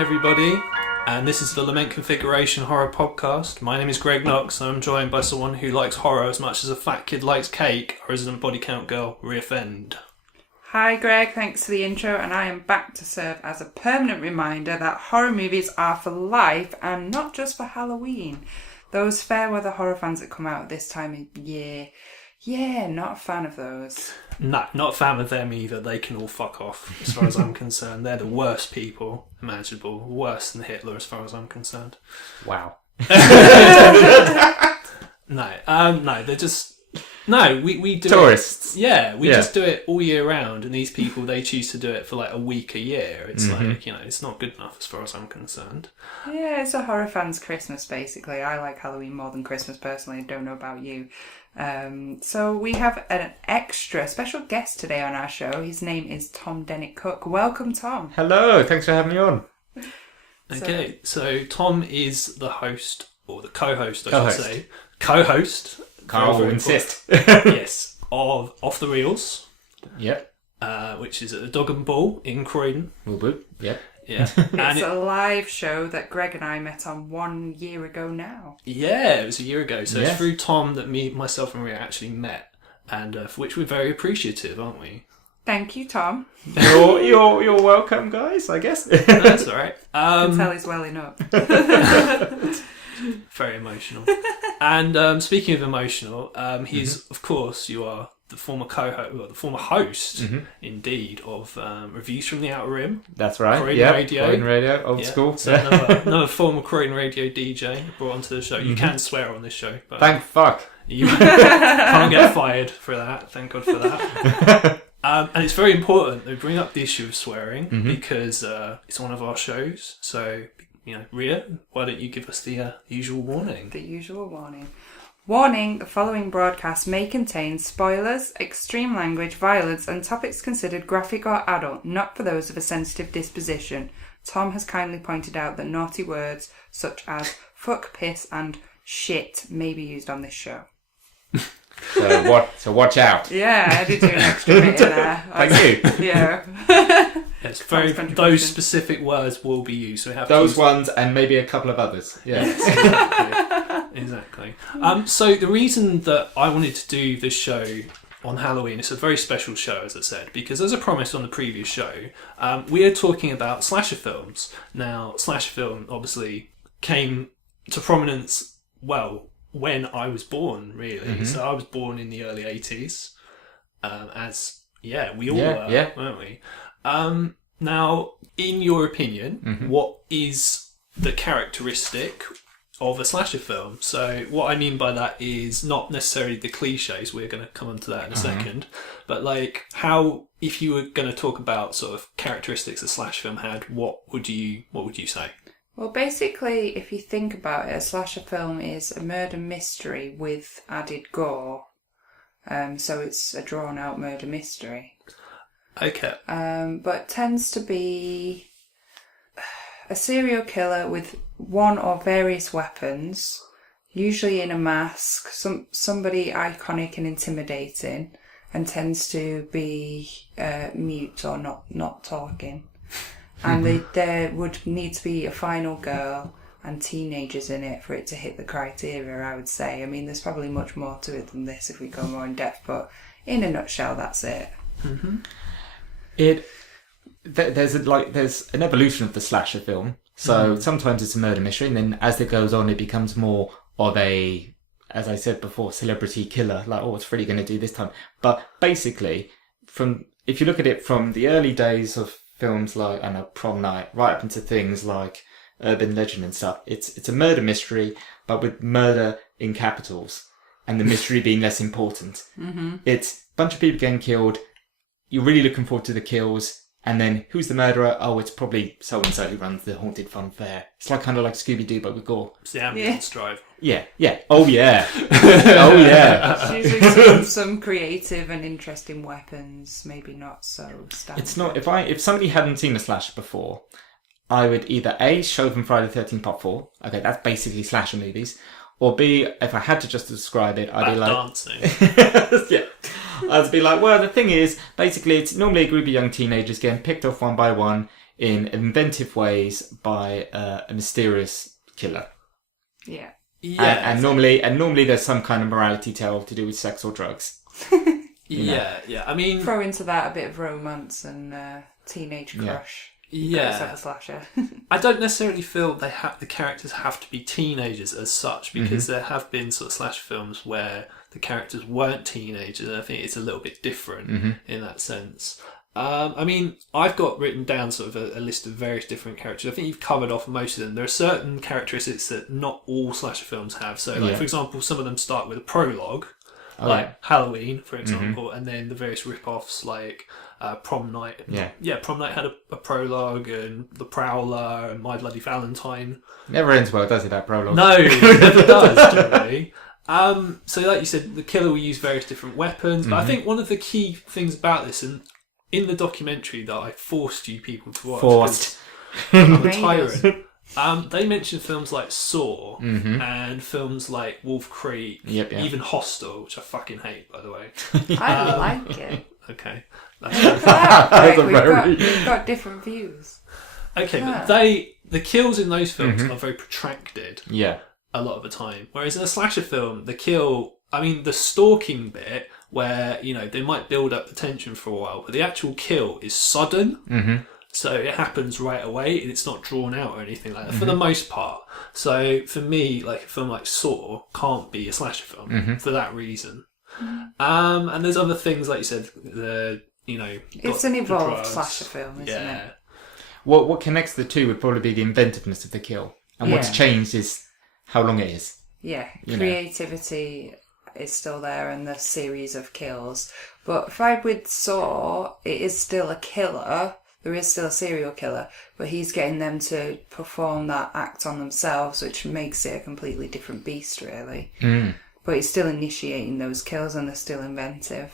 everybody, and this is the Lament Configuration Horror Podcast. My name is Greg Knox, and I'm joined by someone who likes horror as much as a fat kid likes cake, our resident body count girl, Ria Fend. Hi Greg, thanks for the intro, and I am back to serve as a permanent reminder that horror movies are for life and not just for Halloween. Those fair weather horror fans that come out at this time of year, not a fan of those. No, not a fan of them either. They can all fuck off, as far as I'm concerned. They're the worst people imaginable. Worse than Hitler, as far as I'm concerned. Wow. No, they're just... No, we do tourists. We just do it all year round, and these people, they choose to do it for like a week a year. It's like, it's not good enough as far as I'm concerned. Yeah, it's a horror fan's Christmas, basically. I like Halloween more than Christmas, personally. I don't know about you. So we have an extra special guest today on our show. His name is Tom Dennett-Cook. Welcome, Tom. Hello, thanks for having me on. Okay, so Tom is the host, or the co-host, I should say. Co-host. Carl will insist. Yes, of Off the Reels. Yep. Which is at the Dog and Ball in Croydon. Yep. Yeah. It's a live show that Greg and I met on 1 year ago now. Yeah, it was a year ago. So it's through Tom that myself and Ria actually met, and for which we're very appreciative, aren't we? Thank you, Tom. You're welcome, guys, I guess. That's all right. I can tell he's welling up. Very emotional. And speaking of emotional, he's, of course, you are the former host, indeed, of Reviews from the Outer Rim. That's right. Croydon Radio, old school. So another former Croydon Radio DJ brought onto the show. You can swear on this show. But thank fuck. You can't get fired for that. Thank God for that. And it's very important that we bring up the issue of swearing because it's one of our shows. So, Ria, why don't you give us the usual warning? The usual warning. Warning, the following broadcast may contain spoilers, extreme language, violence, and topics considered graphic or adult, not for those of a sensitive disposition. Tom has kindly pointed out that naughty words such as fuck, piss, and shit may be used on this show. So watch out. Yeah, I did do an extra bit in there. Thank you. Yeah. Yes, those specific words will be used. So we have those ones and maybe a couple of others. Yeah. Exactly. So the reason that I wanted to do this show on Halloween, it's a very special show, as I said, because as I promised on the previous show, we are talking about slasher films. Now, slasher film obviously came to prominence, when I was born, really. So I was born in the early 80s, we all were, weren't we? Now, in your opinion, what is the characteristic of a slasher film? So what I mean by that is not necessarily the cliches, we're going to come onto that in a second, but like how, if you were going to talk about sort of characteristics a slasher film had, what would you say? Well, basically, if you think about it, a slasher film is a murder mystery with added gore. So it's a drawn-out murder mystery. Okay. But tends to be a serial killer with one or various weapons, usually in a mask, somebody iconic and intimidating, and tends to be mute or not talking. And there would need to be a final girl and teenagers in it for it to hit the criteria, I would say. I mean, there's probably much more to it than this if we go more in depth, but in a nutshell, that's it. There's an evolution of the slasher film. So sometimes it's a murder mystery, and then as it goes on, it becomes more of a, as I said before, celebrity killer. Like, what's Freddy going to do this time? But basically, if you look at it from the early days of films like Prom Night, right up into things like Urban Legend and stuff, it's a murder mystery, but with murder in capitals, and the mystery being less important. It's a bunch of people getting killed. You're really looking forward to the kills. And then, who's the murderer? Oh, it's probably so-and-so who runs the Haunted Fun Fair. It's like kind of like Scooby-Doo, but with gore. It's the ambulance drive. Yeah. Oh, yeah. Oh, yeah. It's usually some creative and interesting weapons, maybe not so standard. It's not... If somebody hadn't seen a slasher before, I would either A, show them Friday the 13th Part 4. Okay, that's basically slasher movies. Or B, if I had to just describe it, I'd be like... dancing. Yeah. I'd be like, well, the thing is, basically, it's normally a group of young teenagers getting picked off one by one in inventive ways by a mysterious killer. Yeah. Yeah. And normally there's some kind of morality tale to do with sex or drugs. Yeah. I mean, throw into that a bit of romance and teenage crush. Yeah. A slasher. I don't necessarily feel the characters have to be teenagers as such, because there have been sort of slasher films where the characters weren't teenagers, and I think it's a little bit different in that sense. I mean, I've got written down sort of a list of various different characters. I think you've covered off most of them. There are certain characteristics that not all slasher films have. So, like, for example, some of them start with a prologue, Halloween, for example, and then the various rip-offs like Prom Night. Prom Night had a prologue, and The Prowler, and My Bloody Valentine. Never ends well, does it, that prologue? No, it never does, generally. So like you said, the killer will use various different weapons, but I think one of the key things about this, and in the documentary that I forced you people to watch, I'm a tyrant, they mention films like Saw and films like Wolf Creek, even Hostel, which I fucking hate, by the way. I like it. Okay. We've got different views. Okay, but the kills in those films are very protracted. Yeah. A lot of the time. Whereas in a slasher film, the stalking bit where, they might build up the tension for a while, but the actual kill is sudden. So it happens right away, and it's not drawn out or anything like that for the most part. So for me, like a film like Saw can't be a slasher film for that reason. And there's other things, like you said, it's an evolved slasher film, isn't it? What connects the two would probably be the inventiveness of the kill. And what's changed is how long it is. Yeah, creativity is still there, and the series of kills. But with Saw, it is still a killer. There is still a serial killer, but he's getting them to perform that act on themselves, which makes it a completely different beast, really. But he's still initiating those kills, and they're still inventive.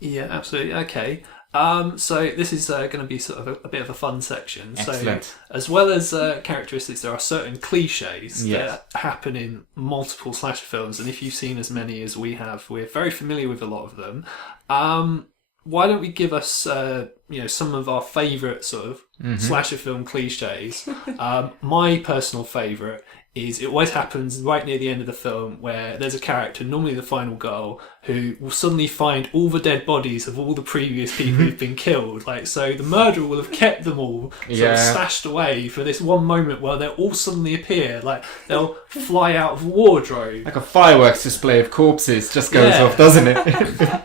Yeah, absolutely. Okay. So this is going to be sort of a bit of a fun section. Excellent. So as well as characteristics, there are certain cliches that happen in multiple slasher films, and if you've seen as many as we have, we're very familiar with a lot of them. Why don't we give us some of our favourite sort of slasher film cliches? My personal favourite is, it always happens right near the end of the film, where there's a character, normally the final girl, who will suddenly find all the dead bodies of all the previous people who've been killed. So the murderer will have kept them all sort of stashed away for this one moment where they'll all suddenly appear. They'll fly out of a wardrobe. Like a fireworks display of corpses just goes off, doesn't it?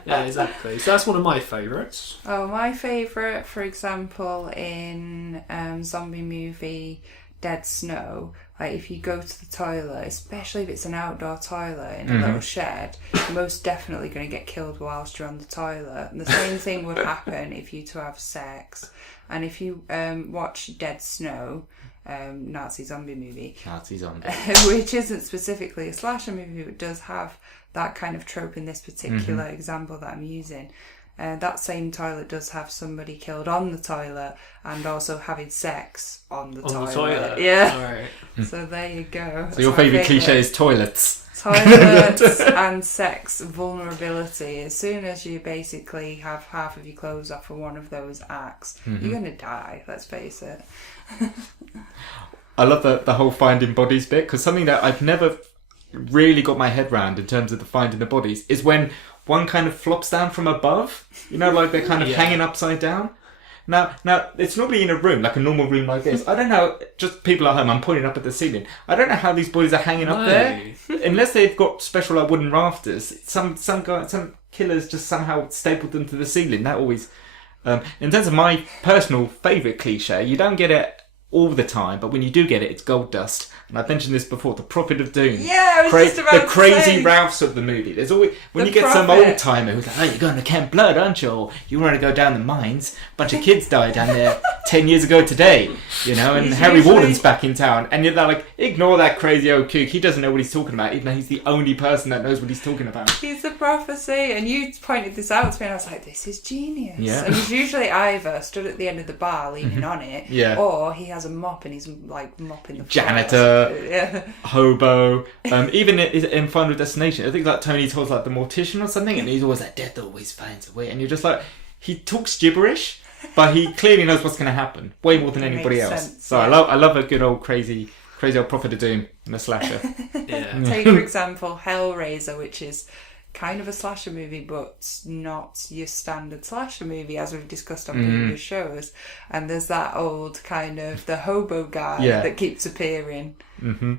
Yeah, exactly. So that's one of my favourites. Oh, my favourite, for example, in zombie movie Dead Snow, if you go to the toilet, especially if it's an outdoor toilet in a little shed, you're most definitely going to get killed whilst you're on the toilet. And the same thing would happen if you two have sex. And if you watch Dead Snow, Nazi zombie movie, which isn't specifically a slasher movie, but does have that kind of trope in this particular example that I'm using. That same toilet does have somebody killed on the toilet and also having sex on the toilet. Yeah. All right. So there you go. So your favourite cliche is toilets. Toilets and sex vulnerability. As soon as you basically have half of your clothes off for one of those acts, you're going to die, let's face it. I love the whole finding bodies bit, because something that I've never really got my head round in terms of the finding the bodies is when one kind of flops down from above, like they're kind of hanging upside down. Now, it's normally in a room, like a normal room like this. I don't know, just people at home, I'm pointing up at the ceiling. I don't know how these bodies are hanging up there. Unless they've got special wooden rafters. Some killers just somehow stapled them to the ceiling. That always... in terms of my personal favourite cliche, you don't get it all the time, but when you do get it, it's gold dust. And I've mentioned this before, the Prophet of Doom. Yeah, I was just about the crazy Ralphs of the movie. There's always, when you get some old timer who's like, you're going to Camp Blood, aren't you? Or you want to go down the mines. A bunch of kids died down there 10 years ago today, and Harry Warden's back in town. And you're like, ignore that crazy old kook. He doesn't know what he's talking about, even though he's the only person that knows what he's talking about. He's a prophecy. And you pointed this out to me, and I was like, this is genius. Yeah. And he's usually either stood at the end of the bar leaning on it, or he has a mop and he's mopping the floor. Janitor, hobo, even in Final Destination, I think Tony Todd's the mortician or something, and he's always like, death always finds a way, and you're just like, he talks gibberish, but he clearly knows what's going to happen way more than It anybody makes else. sense, So yeah. I love a good old crazy old Prophet of Doom in a slasher. Yeah. Take, for example, Hellraiser, which is kind of a slasher movie, but not your standard slasher movie, as we've discussed on previous shows. And there's that old kind of the hobo guy that keeps appearing. Mm-hmm.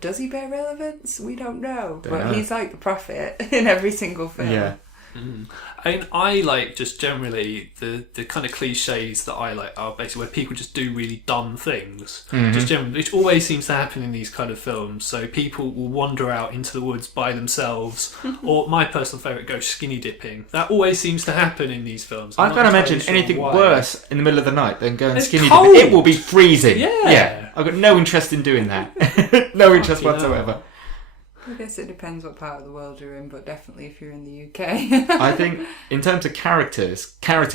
Does he bear relevance? We don't know. But he's like the prophet in every single film. Yeah. I mean, I like just generally the kind of cliches that I like are basically where people just do really dumb things. Just generally, which always seems to happen in these kind of films. So people will wander out into the woods by themselves, or my personal favourite, go skinny dipping. That always seems to happen in these films. I I'm can't not imagine entirely sure anything why. worse in the middle of the night than going It's skinny cold. dipping. It will be freezing. Yeah. I've got no interest in doing that. No interest Fucking whatsoever. I guess it depends what part of the world you're in, but definitely if you're in the UK. I think in terms of character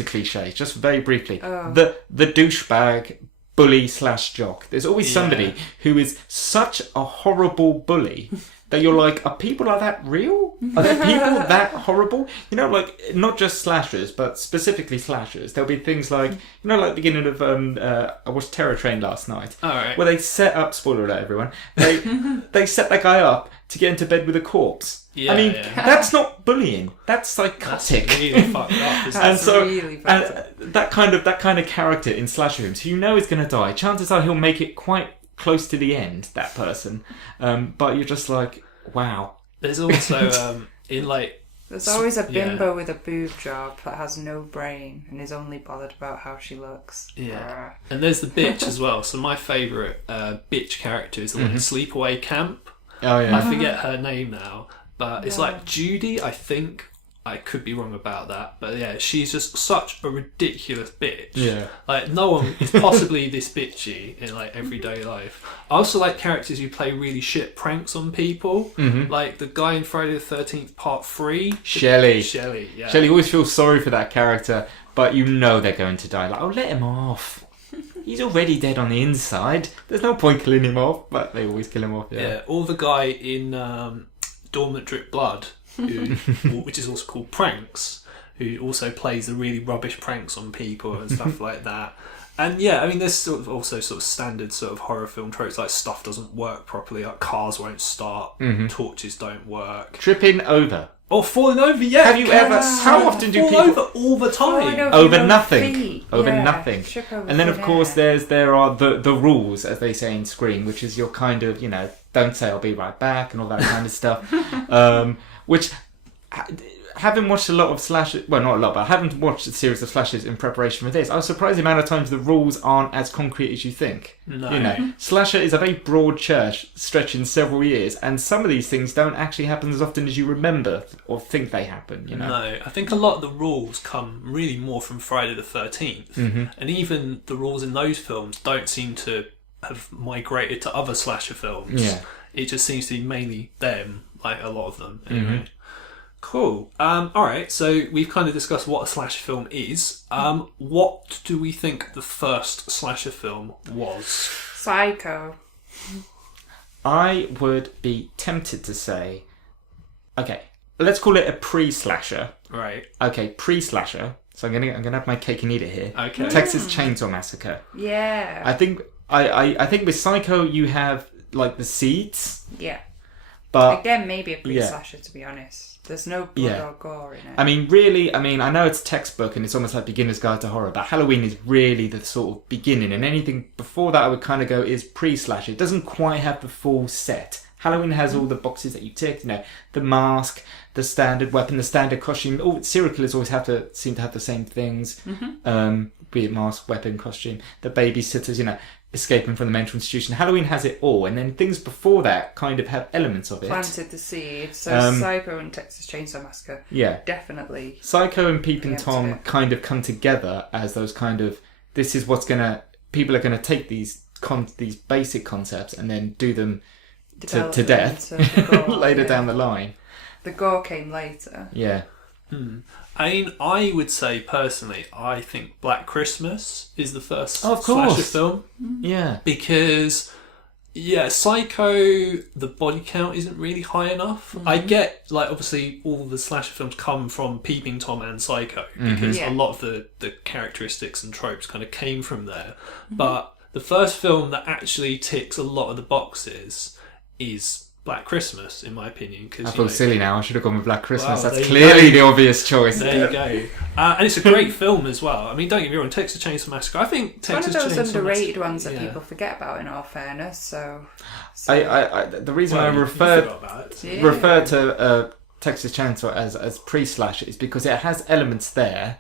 cliches, just very briefly, the douchebag bully / jock. There's always somebody who is such a horrible bully that you're like, are people like that real? Are there people that horrible? You know, like, not just slashers, but specifically slashers. There'll be things like, you know, like the beginning of, I watched Terror Train last night. All right. Where they set up, spoiler alert everyone, they set that guy up to get into bed with a corpse. Yeah, I mean, yeah. that's not bullying. That's That's psychotic. really fucked up, isn't And That's so, really fucked up. that kind of character in slasher films, who you know is going to die. Chances are he'll make it quite close to the end. That person, but you're just like, wow. There's also in like There's always a Yeah. bimbo with a boob job that has no brain and is only bothered about how she looks. Yeah. And there's the bitch as well. So my favourite bitch character is the one in Sleepaway Camp. Oh yeah. I forget her name now, but it's like Judy, I think. I could be wrong about that, but yeah, she's just such a ridiculous bitch. Yeah. Like, no one is possibly this bitchy in like everyday life. I also like characters who play really shit pranks on people. Like the guy in Friday the 13th Part 3. Shelly. Yeah. Shelly always feels sorry for that character, but you know they're going to die. Like, oh, let him off. He's already dead on the inside. There's no point killing him off, but they always kill him off. Yeah, or the guy in Dormant Drip Blood, who, which is also called Pranks, who also plays the really rubbish pranks on people and stuff like that. And yeah, I mean, there's sort of also sort of standard sort of horror film tropes, like stuff doesn't work properly, like cars won't start, torches don't work. Tripping over. Or falling over, yeah. Have you ever? How often do fall people over all the time? over nothing? Feet. Over Yeah, nothing. shook over And then of thin course air. there are the rules, as they say in Scream, which is your kind of, you know, don't say I'll be right back and all that kind of stuff. Which, having watched a lot of slashes, well, not a lot, but I haven't watched a series of slashes in preparation for this, I was surprised the amount of times the rules aren't as concrete as you think. No. You know, slasher is a very broad church stretching several years, and some of these things don't actually happen as often as you remember or think they happen, you know. No, I think a lot of the rules come really more from Friday the 13th. And even the rules in those films don't seem to have migrated to other slasher films. Yeah. It just seems to be mainly them, like a lot of them. Anyway. Cool. Alright, so we've kind of discussed what a slasher film is. What do we think the first slasher film was? Psycho. I would be tempted to say, okay, let's call it a pre-slasher. Right. Okay, pre-slasher. So I'm gonna have my cake and eat it here. Okay. Texas Chainsaw Massacre. Yeah. I think I think with Psycho you have like the seeds, Yeah. but Again, maybe a pre-slasher, to be honest. There's no blood Yeah. or gore in it. I mean, really, I know it's textbook and it's almost like beginner's guide to horror, but Halloween is really the sort of beginning, and anything before that I would kind of go is pre-slasher. It doesn't quite have the full set. Halloween has all the boxes that you tick, you know, the mask, the standard weapon, the standard costume. All serial killers always seem to have the same things, be it mask, weapon, costume. The babysitters, you know, escaping from the mental institution. Halloween has it all, and then things before that kind of have elements of it. Planted the seed. So Psycho and Texas Chainsaw Massacre. Yeah. Definitely. Psycho and Peeping Tom Yeah. kind of come together as those kind of, this is what's people are gonna take these basic concepts and then do them to death into the gore, later yeah. down the line. The gore came later. Yeah. I mean, I would say personally, I think Black Christmas is the first Oh, of course. slasher film. Yeah. Because Yeah, Psycho, the body count isn't really high enough. I get, like, obviously all the slasher films come from Peeping Tom and Psycho, because a lot of the characteristics and tropes kind of came from there. But the first film that actually ticks a lot of the boxes is Black Christmas, in my opinion. Cause, I feel silly now. I should have gone with Black Christmas. Well, that's clearly the obvious choice. There you go. And it's a great film as well. I mean, don't get me wrong, Texas Chainsaw Massacre. I think Texas one of those Chainsaw underrated Massacre, ones that people forget about, in all fairness. So the reason I refer to Texas Chainsaw as pre-slasher is because it has elements there,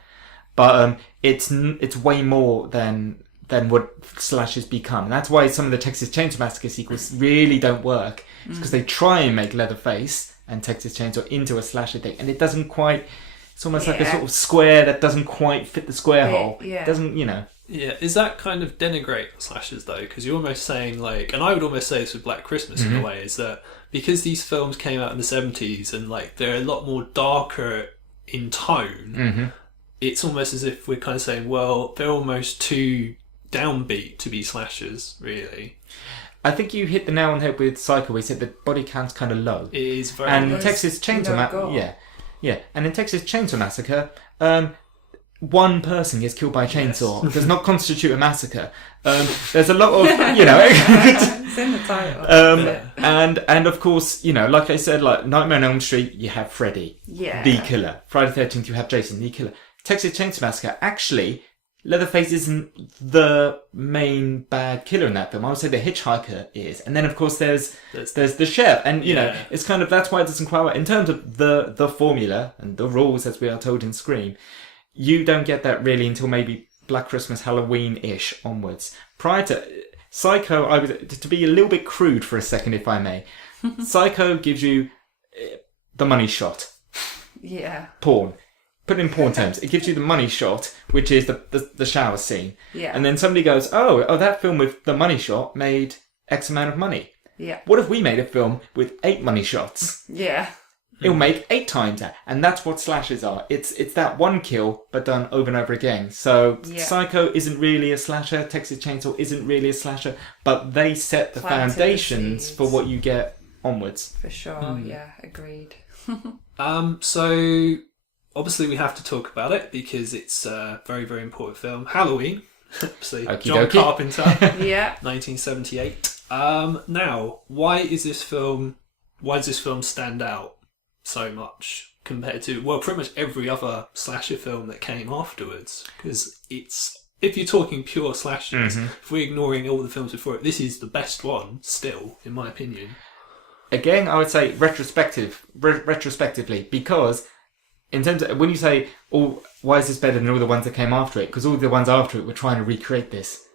but it's way more than what slashers become. And that's why some of the Texas Chainsaw Massacre sequels really don't work. It's because they try and make Leatherface and Texas Chainsaw into a slasher thing, and it doesn't quite. It's almost like a sort of square that doesn't quite fit the square hole. It doesn't, Yeah, is that kind of denigrate slashers though? Because you're almost saying, like, and I would almost say this with Black Christmas in a way, is that because these films came out in the 70s and like they're a lot more darker in tone, it's almost as if we're kind of saying, well, they're almost too downbeat to be slashers, really. I think you hit the nail on the head with Psycho. We said the body count's kind of low. It is very and low. Texas Chainsaw Massacre, and in Texas Chainsaw Massacre, one person gets killed by a chainsaw. Does not constitute a massacre. There's a lot of it's in the title. And of course, like I said, like Nightmare on Elm Street, you have Freddy, the killer. Friday the 13th, you have Jason, the killer. Texas Chainsaw Massacre, actually, Leatherface isn't the main bad killer in that film. I would say the hitchhiker is, and then of course there's the chef, and it's kind of, that's why it doesn't quite work in terms of the formula and the rules as we are told in Scream. You don't get that really until maybe Black Christmas, Halloween-ish onwards. Prior to Psycho, I was to be a little bit crude for a second, if I may. Psycho gives you the money shot. Yeah. Porn. Put in porn terms, it gives you the money shot, which is the shower scene. Yeah. And then somebody goes, oh, that film with the money shot made X amount of money. Yeah. What if we made a film with 8 money shots? Yeah. It'll make 8 times that. And that's what slashers are. It's that one kill, but done over and over again. So Psycho isn't really a slasher, Texas Chainsaw isn't really a slasher, but they set the foundations for what you get onwards. For sure, yeah, agreed. So obviously we have to talk about it because it's a very, very important film. Halloween. Obviously, John Carpenter. 1978. Now, why does this film stand out so much compared to, well, pretty much every other slasher film that came afterwards? Because if you're talking pure slashers, if we're ignoring all the films before it, this is the best one still, in my opinion. Again, I would say retrospectively, because in terms of, when you say, oh, why is this better than all the ones that came after it? Because all the ones after it were trying to recreate this.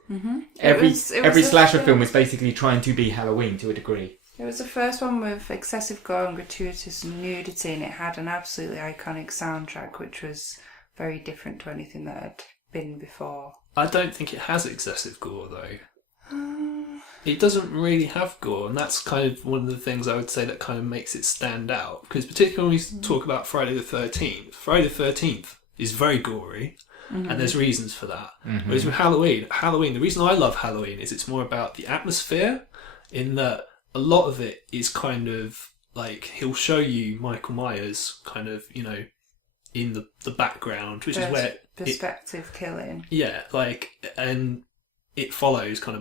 Every slasher film is basically trying to be Halloween to a degree. It was the first one with excessive gore and gratuitous nudity, and it had an absolutely iconic soundtrack, which was very different to anything that had been before. I don't think it has excessive gore, though. It doesn't really have gore, and that's kind of one of the things I would say that kind of makes it stand out. Because particularly when we talk about Friday the 13th, Friday the 13th is very gory, and there's reasons for that. Whereas with Halloween, the reason I love Halloween is it's more about the atmosphere, in that a lot of it is kind of like, he'll show you Michael Myers kind of, in the background, which is where... Perspective killing. Yeah, and it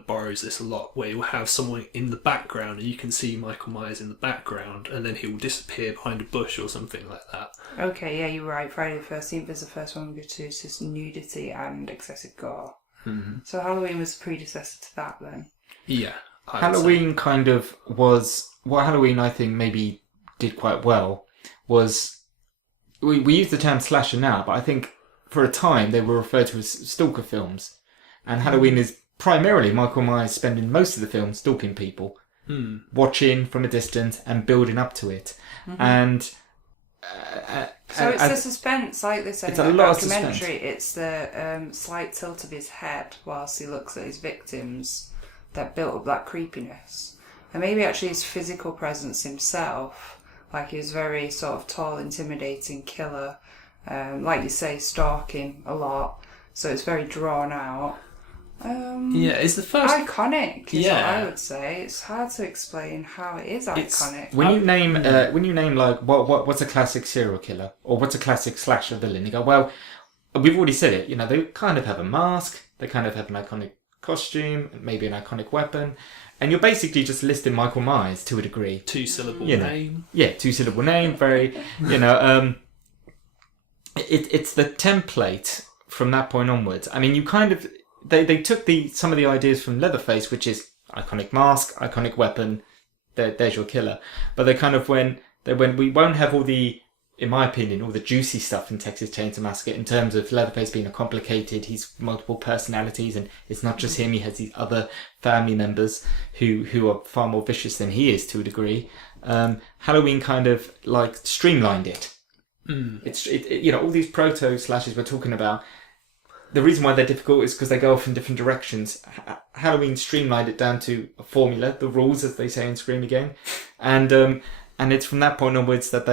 borrows this a lot, where you'll have someone in the background and you can see Michael Myers in the background, and then he'll disappear behind a bush or something like that. Okay, yeah, you're right. Friday the 13th is the first one with gratuitous nudity and excessive gore. So Halloween was a predecessor to that then. Yeah. Halloween kind of was... What Halloween, I think, maybe did quite well was... We use the term slasher now, but I think for a time they were referred to as stalker films. And Halloween is primarily Michael Myers spending most of the film stalking people, watching from a distance and building up to it. And so it's the suspense, like they said in the documentary. It's the slight tilt of his head whilst he looks at his victims that built up that creepiness. And maybe actually his physical presence himself, like he was very sort of tall, intimidating killer, like you say, stalking a lot. So it's very drawn out. Yeah, it's the first. Iconic is what Yeah. I would say. It's hard to explain how it is iconic. When you name like what's a classic serial killer or what's a classic slasher villain, you go, well, we've already said it. You know, they kind of have a mask, they kind of have an iconic costume, maybe an iconic weapon, and you're basically just listing Michael Myers to a degree. 2-syllable You know. name. Yeah, 2-syllable name. Very, you know, it's the template from that point onwards. I mean, you kind of. They took some of the ideas from Leatherface, which is iconic mask, iconic weapon, there's your killer. But they kind of went, we won't have all the, in my opinion, all the juicy stuff in Texas Chainsaw Massacre in terms of Leatherface being a complicated, he's multiple personalities and it's not just him, he has these other family members who are far more vicious than he is to a degree. Halloween kind of like streamlined it. It's you know, all these proto slashes we're talking about, the reason why they're difficult is because they go off in different directions. Halloween streamlined it down to a formula, the rules, as they say in Scream Again, and it's from that point onwards that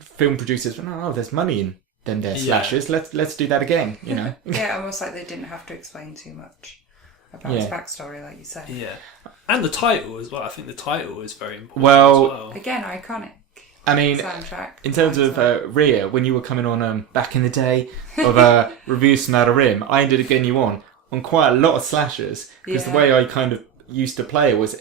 film producers went, oh, there's money in them there slashers. Let's do that again. You know. Yeah, almost like they didn't have to explain too much about his backstory, like you said. Yeah, and the title as well. I think the title is very important. Well, as well. Again, iconic. I mean, soundtrack. In terms of Rhea, when you were coming on back in the day of reviews from Outer Rim, I ended up getting you on quite a lot of slashers because the way I kind of used to play it was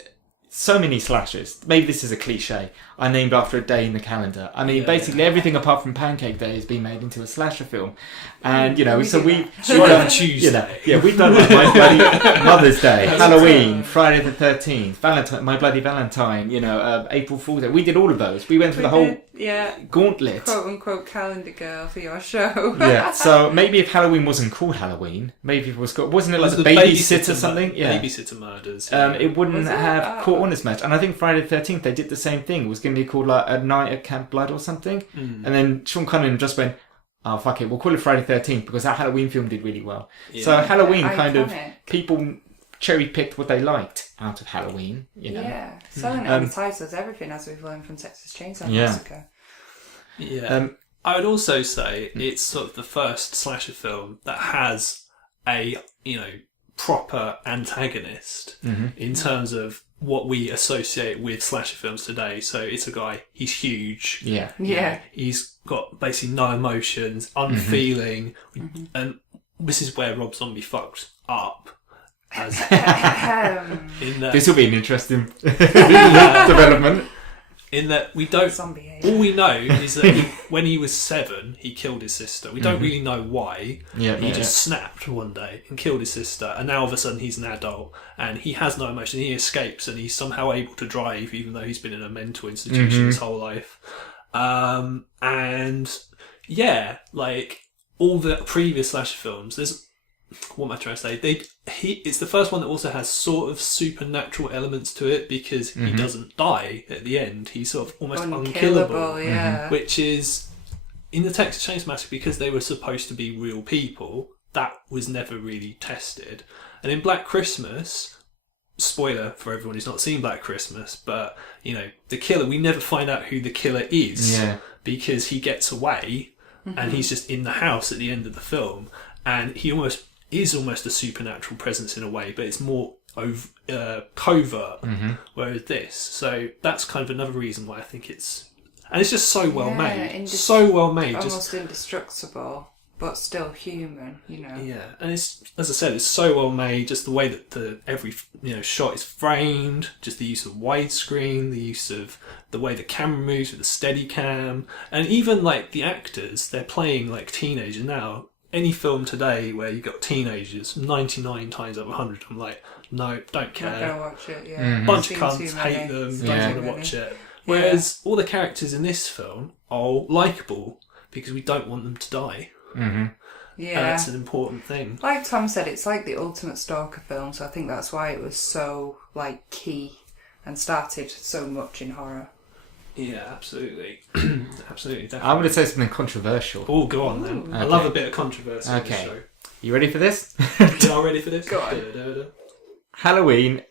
so many slashers. Maybe this is a cliche. I named after a day in the calendar. I mean, basically everything apart from Pancake Day has been made into a slasher film, and you know, we've done Tuesday. You know, we've done like My Bloody Mother's Day, Halloween, Friday the 13th, Valentine, My Bloody Valentine. You know, April Fool's Day. We did all of those. We went through the whole gauntlet, quote unquote calendar girl for your show. Yeah. So maybe if Halloween wasn't called Halloween, maybe it was called, wasn't it like the babysitter something? Yeah. Babysitter murders. It wouldn't have caught on as much. And I think Friday the 13th they did the same thing. It was going to be called like A Night at Camp Blood or something. And then Sean Cunningham just went, oh fuck it, we'll call it Friday the 13th because that Halloween film did really well. Yeah. So Halloween kind of people cherry picked what they liked out of Halloween. You know. Yeah. Selling advertisers, everything, as we've learned from Texas Chainsaw Massacre. Yeah. I would also say it's sort of the first slasher film that has a, you know, proper antagonist in terms of what we associate with slasher films today. So it's a guy, he's huge. Yeah. He's got basically no emotions, unfeeling. And this is where Rob Zombie fucked up. As this will be an interesting development. In that we don't, all we know is that when he was 7, he killed his sister. We don't really know why. He just snapped one day and killed his sister, and now all of a sudden he's an adult and he has no emotion. He escapes and he's somehow able to drive, even though he's been in a mental institution his whole life. And yeah, like all the previous slasher films, what am I trying to say? It's the first one that also has sort of supernatural elements to it because he doesn't die at the end. He's sort of almost unkillable, which is in the Texas Chainsaw Massacre, because they were supposed to be real people. That was never really tested. And in Black Christmas, spoiler for everyone who's not seen Black Christmas, but you know, the killer, we never find out who the killer is because he gets away and he's just in the house at the end of the film, and he is almost a supernatural presence in a way, but it's more covert. Whereas this, so that's kind of another reason why I think it's just so well made, almost indestructible, but still human. You know. Yeah, and it's, as I said, it's so well made. Just the way that every shot is framed, just the use of widescreen, the use of the way the camera moves with the steady cam, and even like the actors, they're playing like teenagers now. Any film today where you've got teenagers, 99 times out of 100, I'm like, no, don't care. Not gonna watch it, yeah. Bunch of cunts, hate them, don't want to watch it. Whereas all the characters in this film are likeable because we don't want them to die. Yeah. And that's an important thing. Like Tom said, it's like the ultimate stalker film, so I think that's why it was so like key and started so much in horror. Yeah, absolutely. Absolutely, definitely. I'm going to say something controversial. Oh, go on then. I love a bit of controversy on this show. You ready for this? You all ready for this? Go on. Halloween,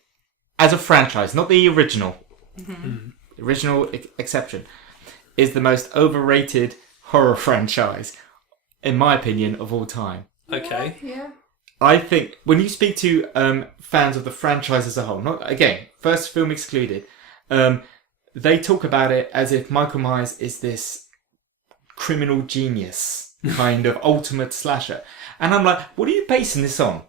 as a franchise, not the original, the original exception, is the most overrated horror franchise, in my opinion, of all time. Okay. Yeah. I think when you speak to fans of the franchise as a whole, not again, first film excluded, they talk about it as if Michael Myers is this criminal genius kind of ultimate slasher. And I'm like, what are you basing this on?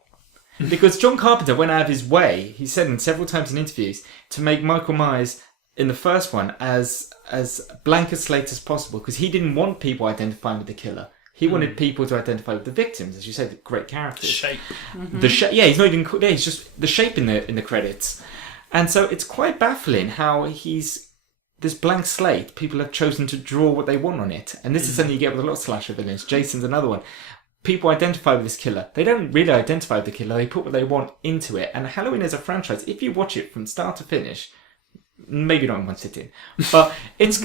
Because John Carpenter went out of his way, he said in several times in interviews, to make Michael Myers in the first one as blank a slate as possible, because he didn't want people identifying with the killer. He wanted people to identify with the victims, as you said, the great characters. Shape. He's not even. Yeah, he's just the shape in the credits, and so it's quite baffling how he's this blank slate. People have chosen to draw what they want on it, and this is something you get with a lot of slasher villains. Jason's another one. People identify with this killer. They don't really identify with the killer. They put what they want into it. And Halloween as a franchise, if you watch it from start to finish, maybe not in one sitting, but it's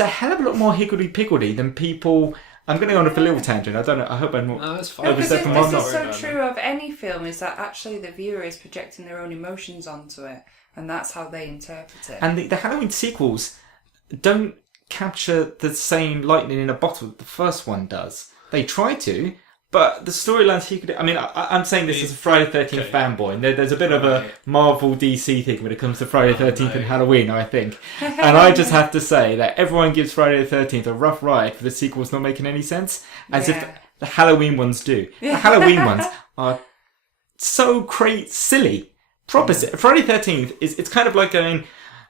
a hell of a lot more higgledy-piggledy than people. I'm going to go on a little tangent. I don't know. I hope I'm not. No, that's fine. This is so true of any film, is that actually the viewer is projecting their own emotions onto it, and that's how they interpret it. And the Halloween sequels don't capture the same lightning in a bottle that the first one does. They try to, but the storylines he could... I mean, I'm saying this as a Friday the 13th fanboy, and there's a bit of a Marvel DC thing when it comes to Friday the 13th and Halloween, I think. And I just have to say that everyone gives Friday the 13th a rough ride for the sequels not making any sense, as if the Halloween ones do. The Halloween ones are so silly. Proper Friday the 13th it's kind of like going...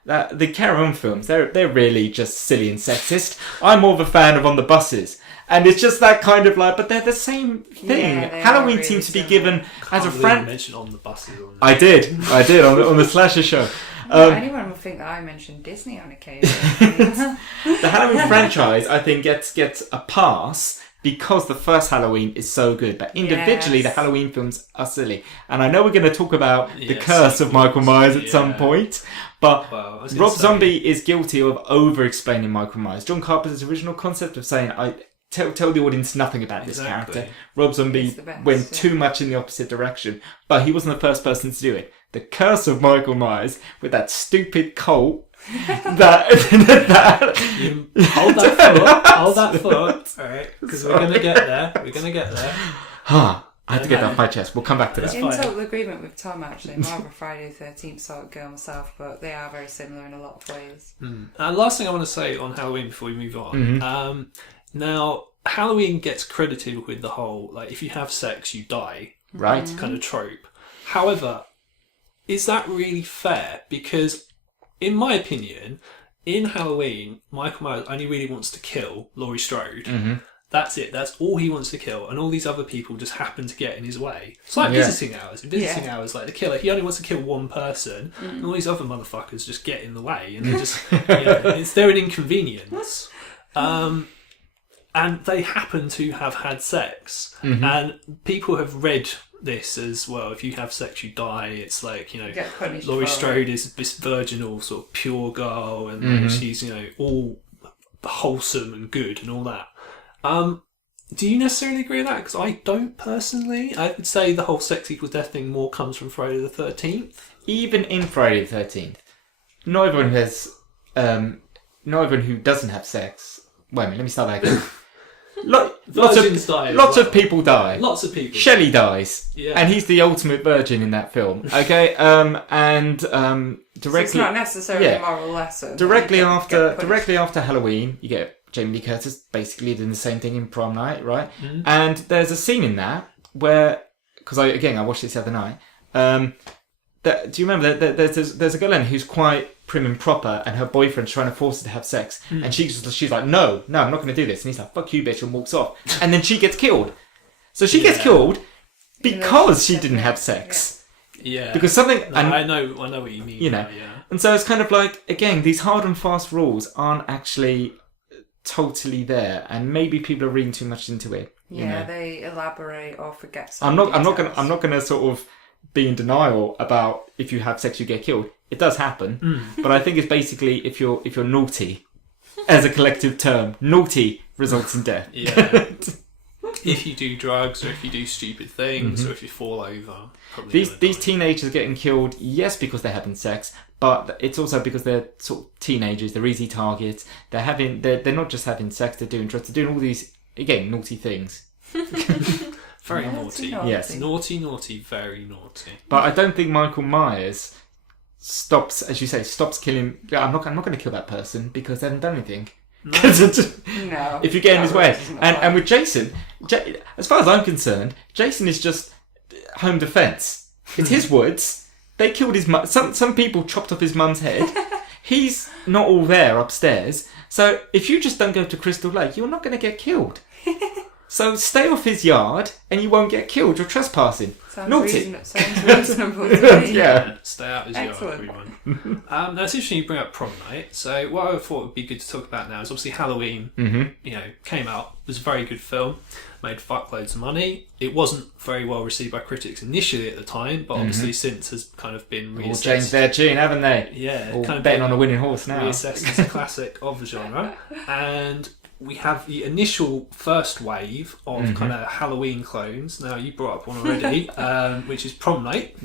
the Carol films, they're really just silly and sexist. I'm more of a fan of On the Buses. And it's just that kind of like, but they're the same thing. Yeah, Halloween really seems to be given as a mention On the Buses. I did on the slasher show. Anyone would think that I mentioned Disney on occasion. The Halloween franchise, I think, gets a pass because the first Halloween is so good. But individually, the Halloween films are silly. And I know we're going to talk about the curse of Michael Myers at some point. But Rob Zombie is guilty of over-explaining Michael Myers. John Carpenter's original concept of saying, Tell the audience nothing about this character. Rob Zombie went too much in the opposite direction, but he wasn't the first person to do it. The curse of Michael Myers with that stupid cult hold that thought, alright, because we're gonna get there. I had to get that off my chest. We'll come back to that. In total agreement with Tom, actually. I'm more of a Friday the 13th sort of girl myself, but they are very similar in a lot of ways. And last thing I want to say on Halloween before we move on. Now, Halloween gets credited with the whole, like, if you have sex, you die. Right. Kind of trope. However, is that really fair? Because, in my opinion, in Halloween, Michael Myers only really wants to kill Laurie Strode. That's it. That's all he wants to kill. And all these other people just happen to get in his way. It's like visiting hours. In visiting hours, like the killer, he only wants to kill one person. And all these other motherfuckers just get in the way. And they just, they're an inconvenience. And they happen to have had sex. And people have read this as, well, if you have sex, you die. It's like, Laurie Strode is this virginal, sort of pure girl, and she's, all wholesome and good and all that. Do you necessarily agree with that? Because I don't personally. I would say the whole sex equals death thing more comes from Friday the 13th. Even in Friday the 13th, not everyone who doesn't have sex... Wait a minute, let me start that again. Lots of people die. Lots of people. Shelly dies, and he's the ultimate virgin in that film. Okay, directly. So it's not necessarily a moral lesson. Directly after Halloween, you get Jamie Lee Curtis basically doing the same thing in Prom Night, right? And there's a scene in that where, because I watched this the other night. Do you remember that there's a girl in who's quite prim and proper, and her boyfriend's trying to force her to have sex, and she's like, no, I'm not going to do this, and he's like, fuck you, bitch, and walks off, and then she gets killed. So she gets killed because she didn't have sex. Yeah. Because something. No, I know what you mean. And so it's kind of like, again, these hard and fast rules aren't actually totally there, and maybe people are reading too much into it. They elaborate or forget. I'm not gonna sort of be in denial about if you have sex you get killed. It does happen, but I think it's basically if you're naughty, as a collective term, naughty results in death. Yeah. If you do drugs, or if you do stupid things, or if you fall over. These teenagers are getting killed, yes, because they're having sex, but it's also because they're sort of teenagers. They're easy targets. They're not just having sex. They're doing drugs. They're doing all these, again, naughty things. Very naughty. Yes. Naughty, very naughty. But I don't think Michael Myers stops, as you say, killing. I'm not going to kill that person because they haven't done anything. No. No. If you get in his way. And with Jason, as far as I'm concerned, Jason is just home defence. It's his woods. They killed his mum. Some people chopped off his mum's head. He's not all there upstairs. So if you just don't go to Crystal Lake, you're not going to get killed. So stay off his yard and you won't get killed. You're trespassing. Sounds reasonable to me. Yeah, stay out his yard, Excellent. everyone. Now it's interesting you bring up Prom Night. So what I thought would be good to talk about now is obviously Halloween. Came out, was a very good film, made fuckloads of money. It wasn't very well received by critics initially at the time, but obviously since has kind of been reassessed. All changed their tune, haven't they? Yeah, all kind of betting on a winning horse now. Reassessed as a classic of the genre, and we have the initial first wave of kind of Halloween clones. Now, you brought up one already, which is Prom Night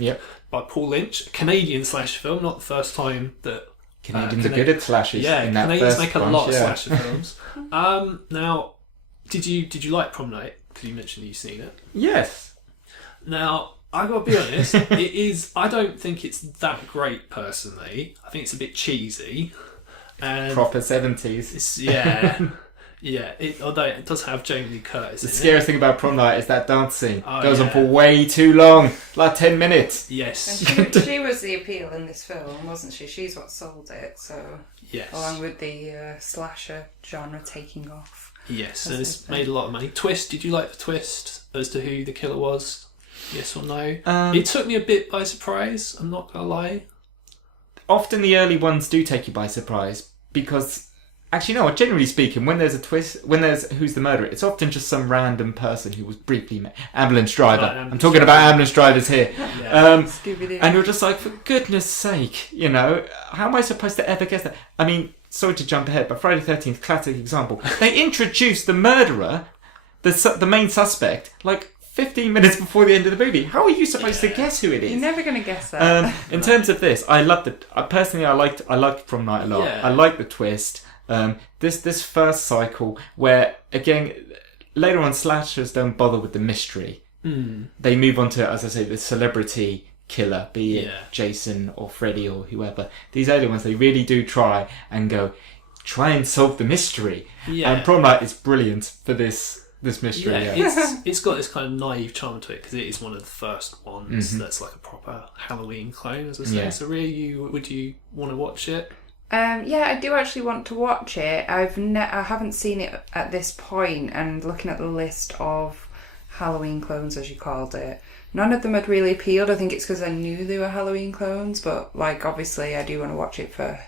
by Paul Lynch, a Canadian slasher film, not the first time that... Canadians are good at slashers. Yeah, in that Canadians first make a bunch, lot of slasher films. Now, did you like Prom Night? Because you mentioned you've seen it. Yes. Now, I've got to be honest, I don't think it's that great, personally. I think it's a bit cheesy. And proper 70s. Yeah, although it does have Jamie Lee Curtis. The scariest thing about Prom Night is that dance scene. Goes on for way too long, like 10 minutes. Yes. And she was the appeal in this film, wasn't she? She's what sold it, so... Yes. Along with the slasher genre taking off. Yes, and it's made a lot of money. Twist, did you like the twist as to who the killer was? Yes or no? It took me a bit by surprise, I'm not going to lie. Often the early ones do take you by surprise, because... Actually, no, generally speaking, when there's a twist, when there's who's the murderer, it's often just some random person who was briefly... Ambulance driver. I'm talking about ambulance drivers here. Yeah. And you're just like, for goodness sake, how am I supposed to ever guess that? I mean, sorry to jump ahead, but Friday the 13th, classic example. They introduced the murderer, the main suspect, like 15 minutes before the end of the movie. How are you supposed to guess who it is? You're never going to guess that. In terms of this, I loved it. Personally, I liked Prom Night a lot. Yeah. I liked the twist. This first cycle where, again, later on slashers don't bother with the mystery. They move on to, as I say, the celebrity killer, be it Jason or Freddy or whoever. These early ones, they really do try and solve the mystery. And Prom Night is brilliant for this mystery. It's got this kind of naive charm to it because it is one of the first ones that's like a proper Halloween clone, as I say. So really, would you want to watch it? I do actually want to watch it. I haven't seen it at this point, and looking at the list of Halloween clones, as you called it, none of them had really appealed. I think it's because I knew they were Halloween clones, but obviously I do want to watch it for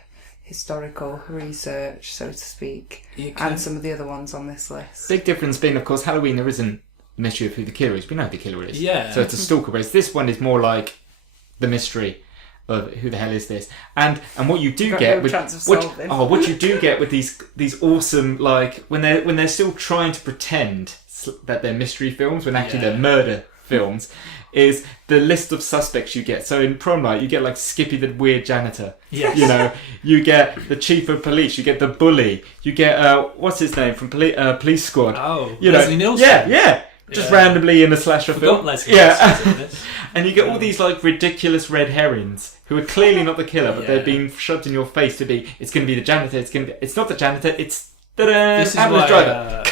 historical research, so to speak, and some of the other ones on this list. Big difference being, of course, Halloween, there isn't the mystery of who the killer is. We know who the killer is. Yeah. So it's a stalker, whereas this one is more like the mystery of who the hell is this, and what you do get with what you do get with these awesome, like when they're still trying to pretend that they're mystery films when actually they're murder films, is the list of suspects you get. So in Prom Night, you get like Skippy the weird janitor. Yes. You get the chief of police. You get the bully. You get what's his name from Police Squad. Oh, Leslie Nielsen. Yeah. Just randomly in a slasher film. Leslie Nielsen. And you get all these like ridiculous red herrings who are clearly not the killer, but they're being shoved in your face to be. It's going to be the janitor. It's not the janitor. It's ambulance driver.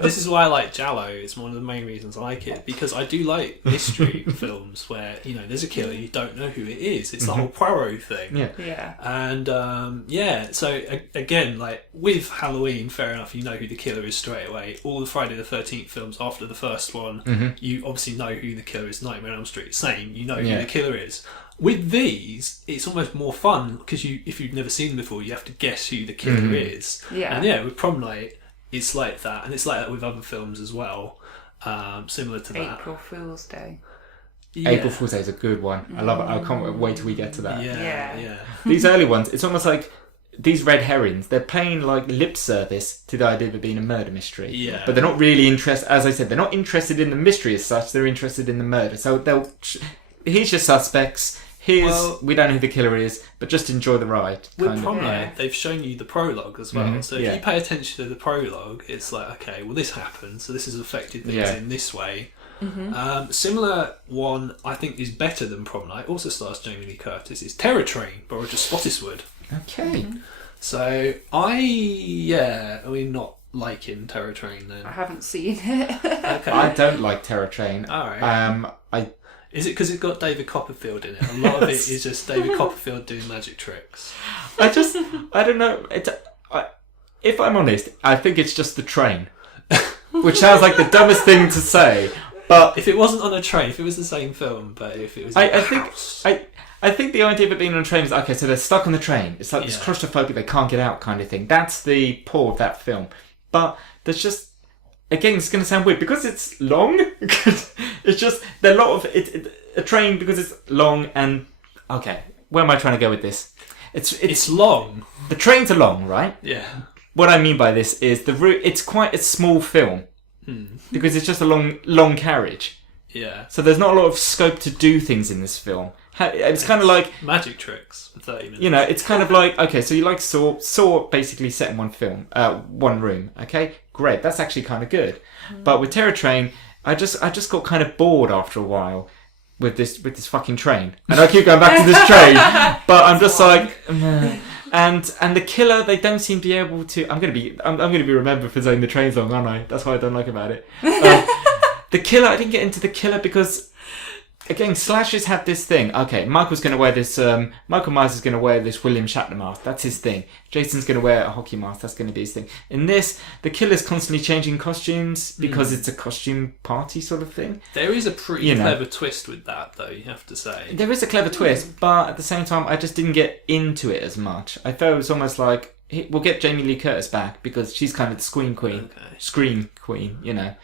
This is why I like Jallo. It's one of the main reasons I like it, because I do like mystery films where there's a killer, you don't know who it is. It's the whole Poirot thing. And so again, like with Halloween, fair enough, you know who the killer is straight away. All the Friday the 13th films after the first one, you obviously know who the killer is. Nightmare on Elm Street, same. You know who the killer is. With these, it's almost more fun because if you've never seen them before, you have to guess who the killer is. And with Prom Night, it's like that, and it's like that with other films as well, similar to that. April Fool's Day. April Fool's Day is a good one. I love it. I can't wait till we get to that. Yeah. These early ones, it's almost like these red herrings. They're paying like lip service to the idea of it being a murder mystery. Yeah. But they're not really interested. As I said, they're not interested in the mystery as such. They're interested in the murder. So here's your suspects. we don't know who the killer is, but just enjoy the ride. With Prom Night, they've shown you the prologue as well. So if you pay attention to the prologue, it's like, okay, well, this happened, so this has affected things in this way. Similar one I think is better than Prom Night, also stars Jamie Lee Curtis, is Terror Train by Roger Spottiswoode. Okay. So not liking Terror Train then. I haven't seen it. Okay. I don't like Terror Train. Alright. Is it because it's got David Copperfield in it? A lot of it is just David Copperfield doing magic tricks. I don't know. If I'm honest, I think it's just the train. Which sounds like the dumbest thing to say. But if it wasn't on a train, if it was the same film, but if it was I think the idea of it being on a train is, okay, so they're stuck on the train. It's like this claustrophobia, they can't get out kind of thing. That's the pull of that film. But there's just... Again, it's going to sound weird because it's long. It's just a lot of a train because it's long and okay. Where am I trying to go with this? It's long. The trains are long, right? Yeah. What I mean by this is the route. It's quite a small film because it's just a long carriage. Yeah. So there's not a lot of scope to do things in this film. It's kind of like magic tricks for 30 minutes. You know, it's kind of like, okay, so you like Saw basically set in one film, one room. Okay, great, that's actually kind of good. But with Terror Train, I just got kind of bored after a while with this fucking train, and I keep going back to this train. But I'm just like, and the killer, they don't seem to be able to. I'm gonna be remembered for saying the train's long, aren't I? That's what I don't like about it. The killer, I didn't get into the killer because. Again, slashers have this thing. Okay, Michael Myers is going to wear this William Shatner mask. That's his thing. Jason's going to wear a hockey mask. That's going to be his thing. In this, the killer's constantly changing costumes because it's a costume party sort of thing. There is a pretty clever twist with that, though, you have to say. There is a clever twist, but at the same time, I just didn't get into it as much. I felt it was almost like, we'll get Jamie Lee Curtis back because she's kind of the scream queen. Okay. Scream queen, you know.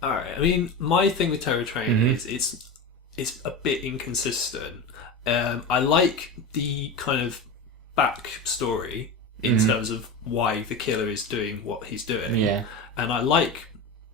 Alright, I mean, my thing with Terror Train is it's a bit inconsistent. I like the kind of backstory in terms of why the killer is doing what he's doing. Yeah. And I like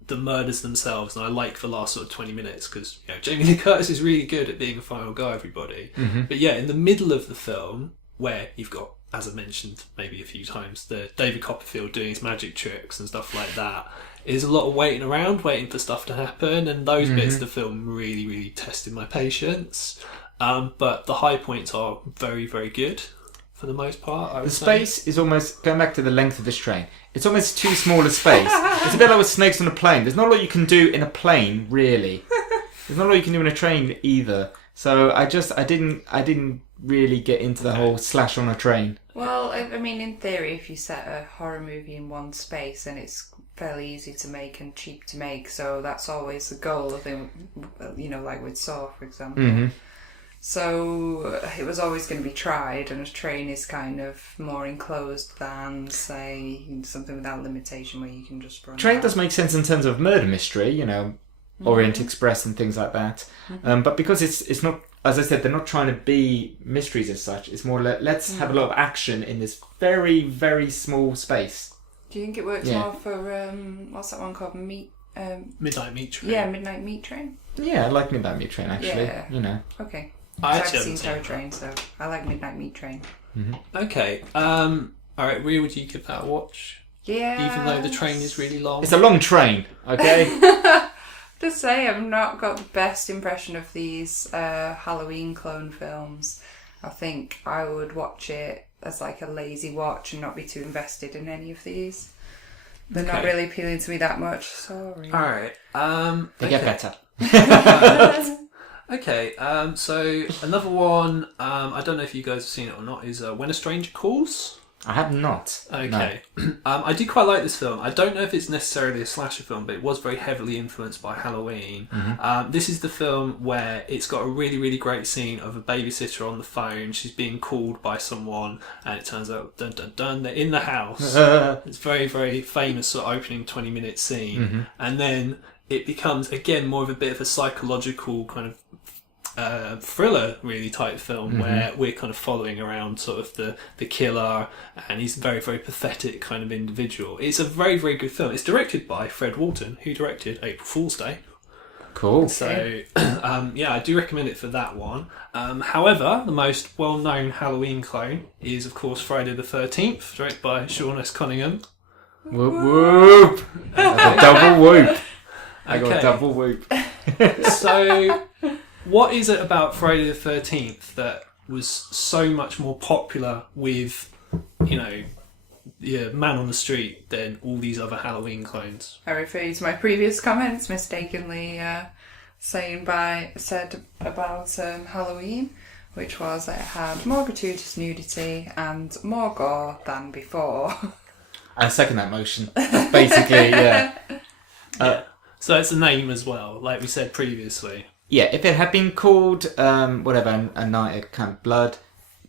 the murders themselves, and I like the last sort of 20 minutes because Jamie Lee Curtis is really good at being a final guy, everybody. But in the middle of the film, where you've got, as I mentioned maybe a few times, the David Copperfield doing his magic tricks and stuff like that, is a lot of waiting around, waiting for stuff to happen, and those bits of the film really, really tested my patience. But the high points are very, very good for the most part, I would say. Space is almost, going back to the length of this train, it's almost too small a space. It's a bit like with snakes on a plane. There's not a lot you can do in a plane, really. There's not a lot you can do in a train either. So I didn't really get into the whole slash on a train. Well, I mean, in theory, if you set a horror movie in one space, then it's fairly easy to make and cheap to make. So that's always the goal, I think, like with Saw, for example. So it was always going to be tried, and a train is kind of more enclosed than, say, something without limitation where you can just run Train out. does make sense in terms of murder mystery, Orient Express and things like that. But because it's not, as I said, they're not trying to be mysteries as such. It's more let's have a lot of action in this very, very small space. Do you think it works more for what's that one called? Midnight Meat Train. Yeah, Midnight Meat Train. Yeah, I like Midnight Meat Train actually. Yeah. Okay. I've seen Terror Train, so I like Midnight Meat Train. Okay. All right. Rhea, would you give that a watch? Yeah. Even though the train is really long. It's a long train. Okay. Just say I've not got the best impression of these Halloween clone films. I think I would watch it as like a lazy watch and not be too invested in any of these. They're not really appealing to me that much. Sorry. All right. They get better. Okay. So another one. I don't know if you guys have seen it or not. Is When a Stranger Calls. I have not. Okay. No. I do quite like this film. I don't know if it's necessarily a slasher film, but it was very heavily influenced by Halloween. This is the film where it's got a really, really great scene of a babysitter on the phone. She's being called by someone, and it turns out, dun dun dun, they're in the house. It's very, very famous sort of opening 20-minute scene. And then it becomes, again, more of a bit of a psychological kind of thriller really type film where we're kind of following around sort of the killer, and he's a very, very pathetic kind of individual. It's a very, very good film. It's directed by Fred Walton, who directed April Fool's Day. Cool. So, yeah, I do recommend it for that one. However, the most well-known Halloween clone is, of course, Friday the 13th, directed by Sean S. Cunningham. Whoop whoop! I got a double whoop. I got a double whoop. So, what is it about Friday the 13th that was so much more popular with, man on the street than all these other Halloween clones? I refer you to my previous comments, mistakenly said about Halloween, which was that it had more gratuitous nudity and more gore than before. I second that motion. Basically, yeah. So it's a name as well, like we said previously. Yeah, if it had been called, A Night at Camp Blood,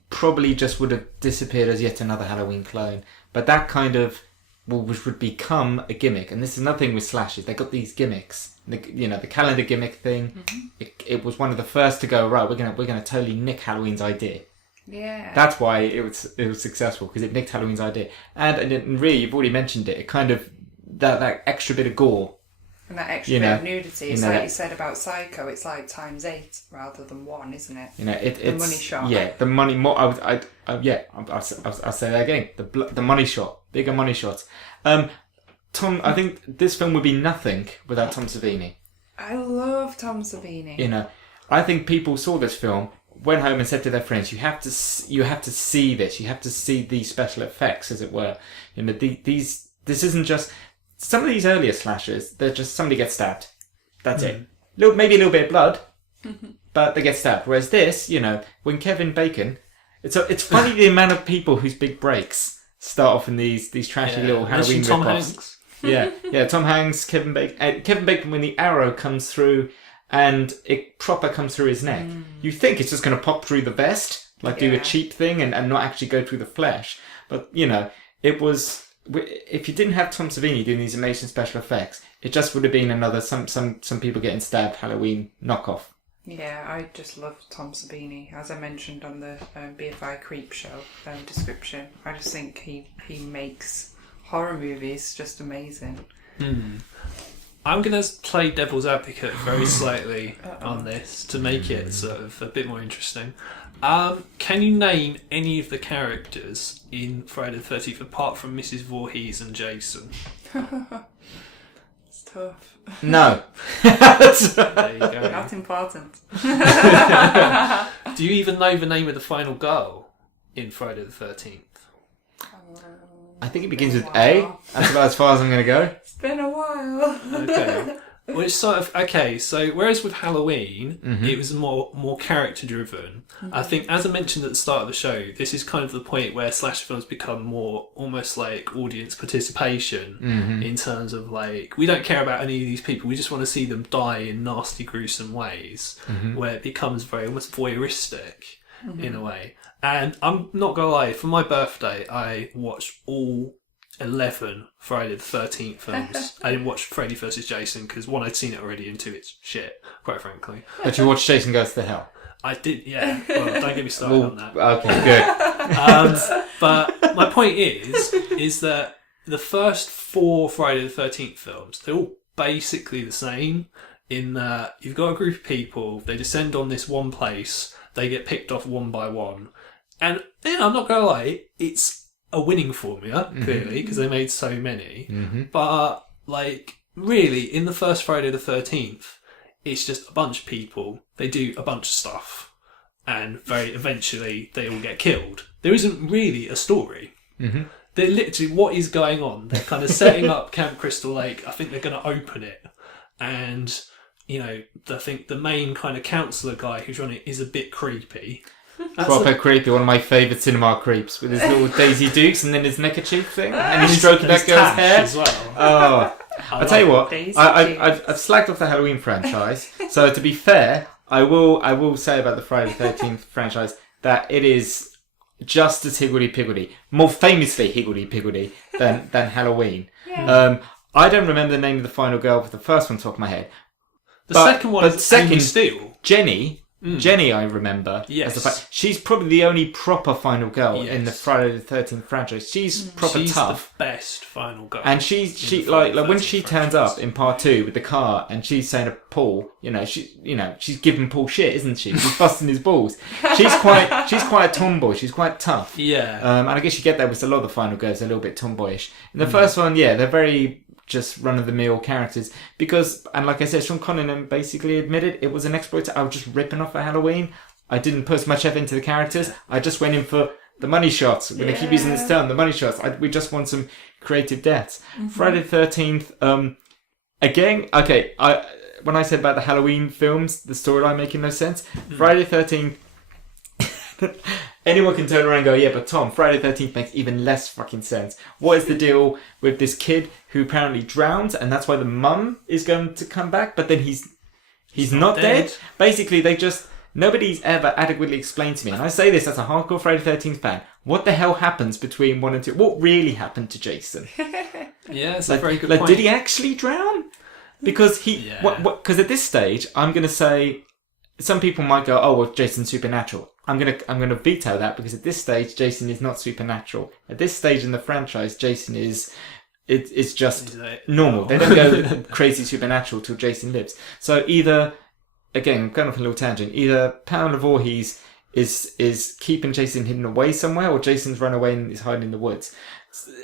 probably just would have disappeared as yet another Halloween clone. But that kind of, which would become a gimmick. And this is another thing with slashes. They got these gimmicks. The calendar gimmick thing. Mm-hmm. It was one of the first to go, right, we're gonna totally nick Halloween's idea. Yeah. That's why it was successful, because it nicked Halloween's idea. And really, you've already mentioned it. It kind of, that extra bit of gore. And that extra bit of nudity. It's like you said about Psycho, it's like times 8 rather than 1, isn't it? It's the money shot. Yeah, the money. I'll say that again. The money shot, bigger money shots. Tom, I think this film would be nothing without Tom Savini. I love Tom Savini. I think people saw this film, went home and said to their friends, "You have to see this. You have to see these special effects, as it were." This isn't just. Some of these earlier slashers, they're just somebody gets stabbed. That's it. Maybe a little bit of blood, but they get stabbed. Whereas this, when Kevin Bacon, it's funny the amount of people whose big breaks start off in these trashy little Halloween rip-offs. Yeah, Tom Hanks, Kevin Bacon. Kevin Bacon, when the arrow comes through and it proper comes through his neck, you think it's just going to pop through the vest, do a cheap thing and not actually go through the flesh. But it was. If you didn't have Tom Savini doing these amazing special effects, it just would have been another some people getting stabbed Halloween knockoff. Yeah, I just love Tom Savini, as I mentioned on the BFI Creep Show description. I just think he makes horror movies just amazing. I'm going to play devil's advocate very slightly on this to make it sort of a bit more interesting. Can you name any of the characters in Friday the 13th apart from Mrs. Voorhees and Jason? It's tough. No. There you go. Not important. Do you even know the name of the final girl in Friday the 13th? I think it begins with A. That's about as far as I'm going to go. It's been a while. Okay. Well, it's sort of okay. So, whereas with Halloween, it was more character driven. I think, as I mentioned at the start of the show, this is kind of the point where slasher films become more almost like audience participation in terms of we don't care about any of these people. We just want to see them die in nasty, gruesome ways, where it becomes very almost voyeuristic in a way. And I'm not gonna lie, for my birthday, I watched all 11 Friday the 13th films. I didn't watch Freddy vs. Jason because one, I'd seen it already, and two, it's shit, quite frankly. But you watched Jason Goes to Hell? I did, yeah. Well, don't get me started on that. Okay, good. But my point is that the first 4 Friday the 13th films, they're all basically the same in that you've got a group of people, they descend on this one place, they get picked off one by one. And I'm not going to lie, it's a winning formula, clearly, because they made so many. But, really, in the first Friday the 13th, it's just a bunch of people, they do a bunch of stuff, and very eventually they all get killed. There isn't really a story. They're literally, what is going on? They're kind of setting up Camp Crystal Lake. I think they're going to open it. And, I think the main kind of counsellor guy who's running it is a bit creepy. Proper creepy, one of my favourite cinema creeps, with his little Daisy Dukes and then his neckerchief thing, and he's stroking that girl's hair as well. Oh, I'll tell you what, I've slagged off the Halloween franchise. So to be fair, I will say about the Friday the 13th franchise that it is just as higgledy-piggledy, more famously higgledy-piggledy than Halloween. Yeah. I don't remember the name of the final girl for the first one top of my head. The second one is Amy Steele. Jenny Jenny, I remember. Yes. As she's probably the only proper final girl in the Yes. Friday the 13th franchise. She's proper She's tough. the best final girl. And she the like Friday when the she 13th turns franchise. up in part 2 with the car and she's saying to Paul, she's giving Paul shit, isn't she? She's busting his balls. She's quite a tomboy. She's quite tough. Yeah. And I guess you get that with a lot of the final girls. They're a little bit tomboyish. In the first one, they're very just run-of-the-mill characters because, and like I said, Sean Connery basically admitted it was an exploit. I was just ripping off for Halloween. I didn't put much effort into the characters. I just went in for the money shots. When they keep using this term, the money shots. We just want some creative deaths. Friday the 13th, again, okay, when I said about the Halloween films, the storyline making no sense. Friday the 13th, anyone can turn around and go, yeah, but Tom, Friday the 13th makes even less fucking sense. What is the deal with this kid who apparently drowned, and that's why the mum is going to come back, but then he's not dead? Basically, nobody's ever adequately explained to me, and I say this as a hardcore Friday the 13th fan, what the hell happens between 1 and 2? What really happened to Jason? Yeah, it's a very good point. Did he actually drown? Because because at this stage, I'm going to say, some people might go, oh, well, Jason's supernatural. I'm gonna veto that because at this stage, Jason is not supernatural. At this stage in the franchise, Jason is just normal. They don't go crazy supernatural till Jason lives. So either, again, going off a little tangent, either Pound of Voorhees is keeping Jason hidden away somewhere, or Jason's run away and is hiding in the woods.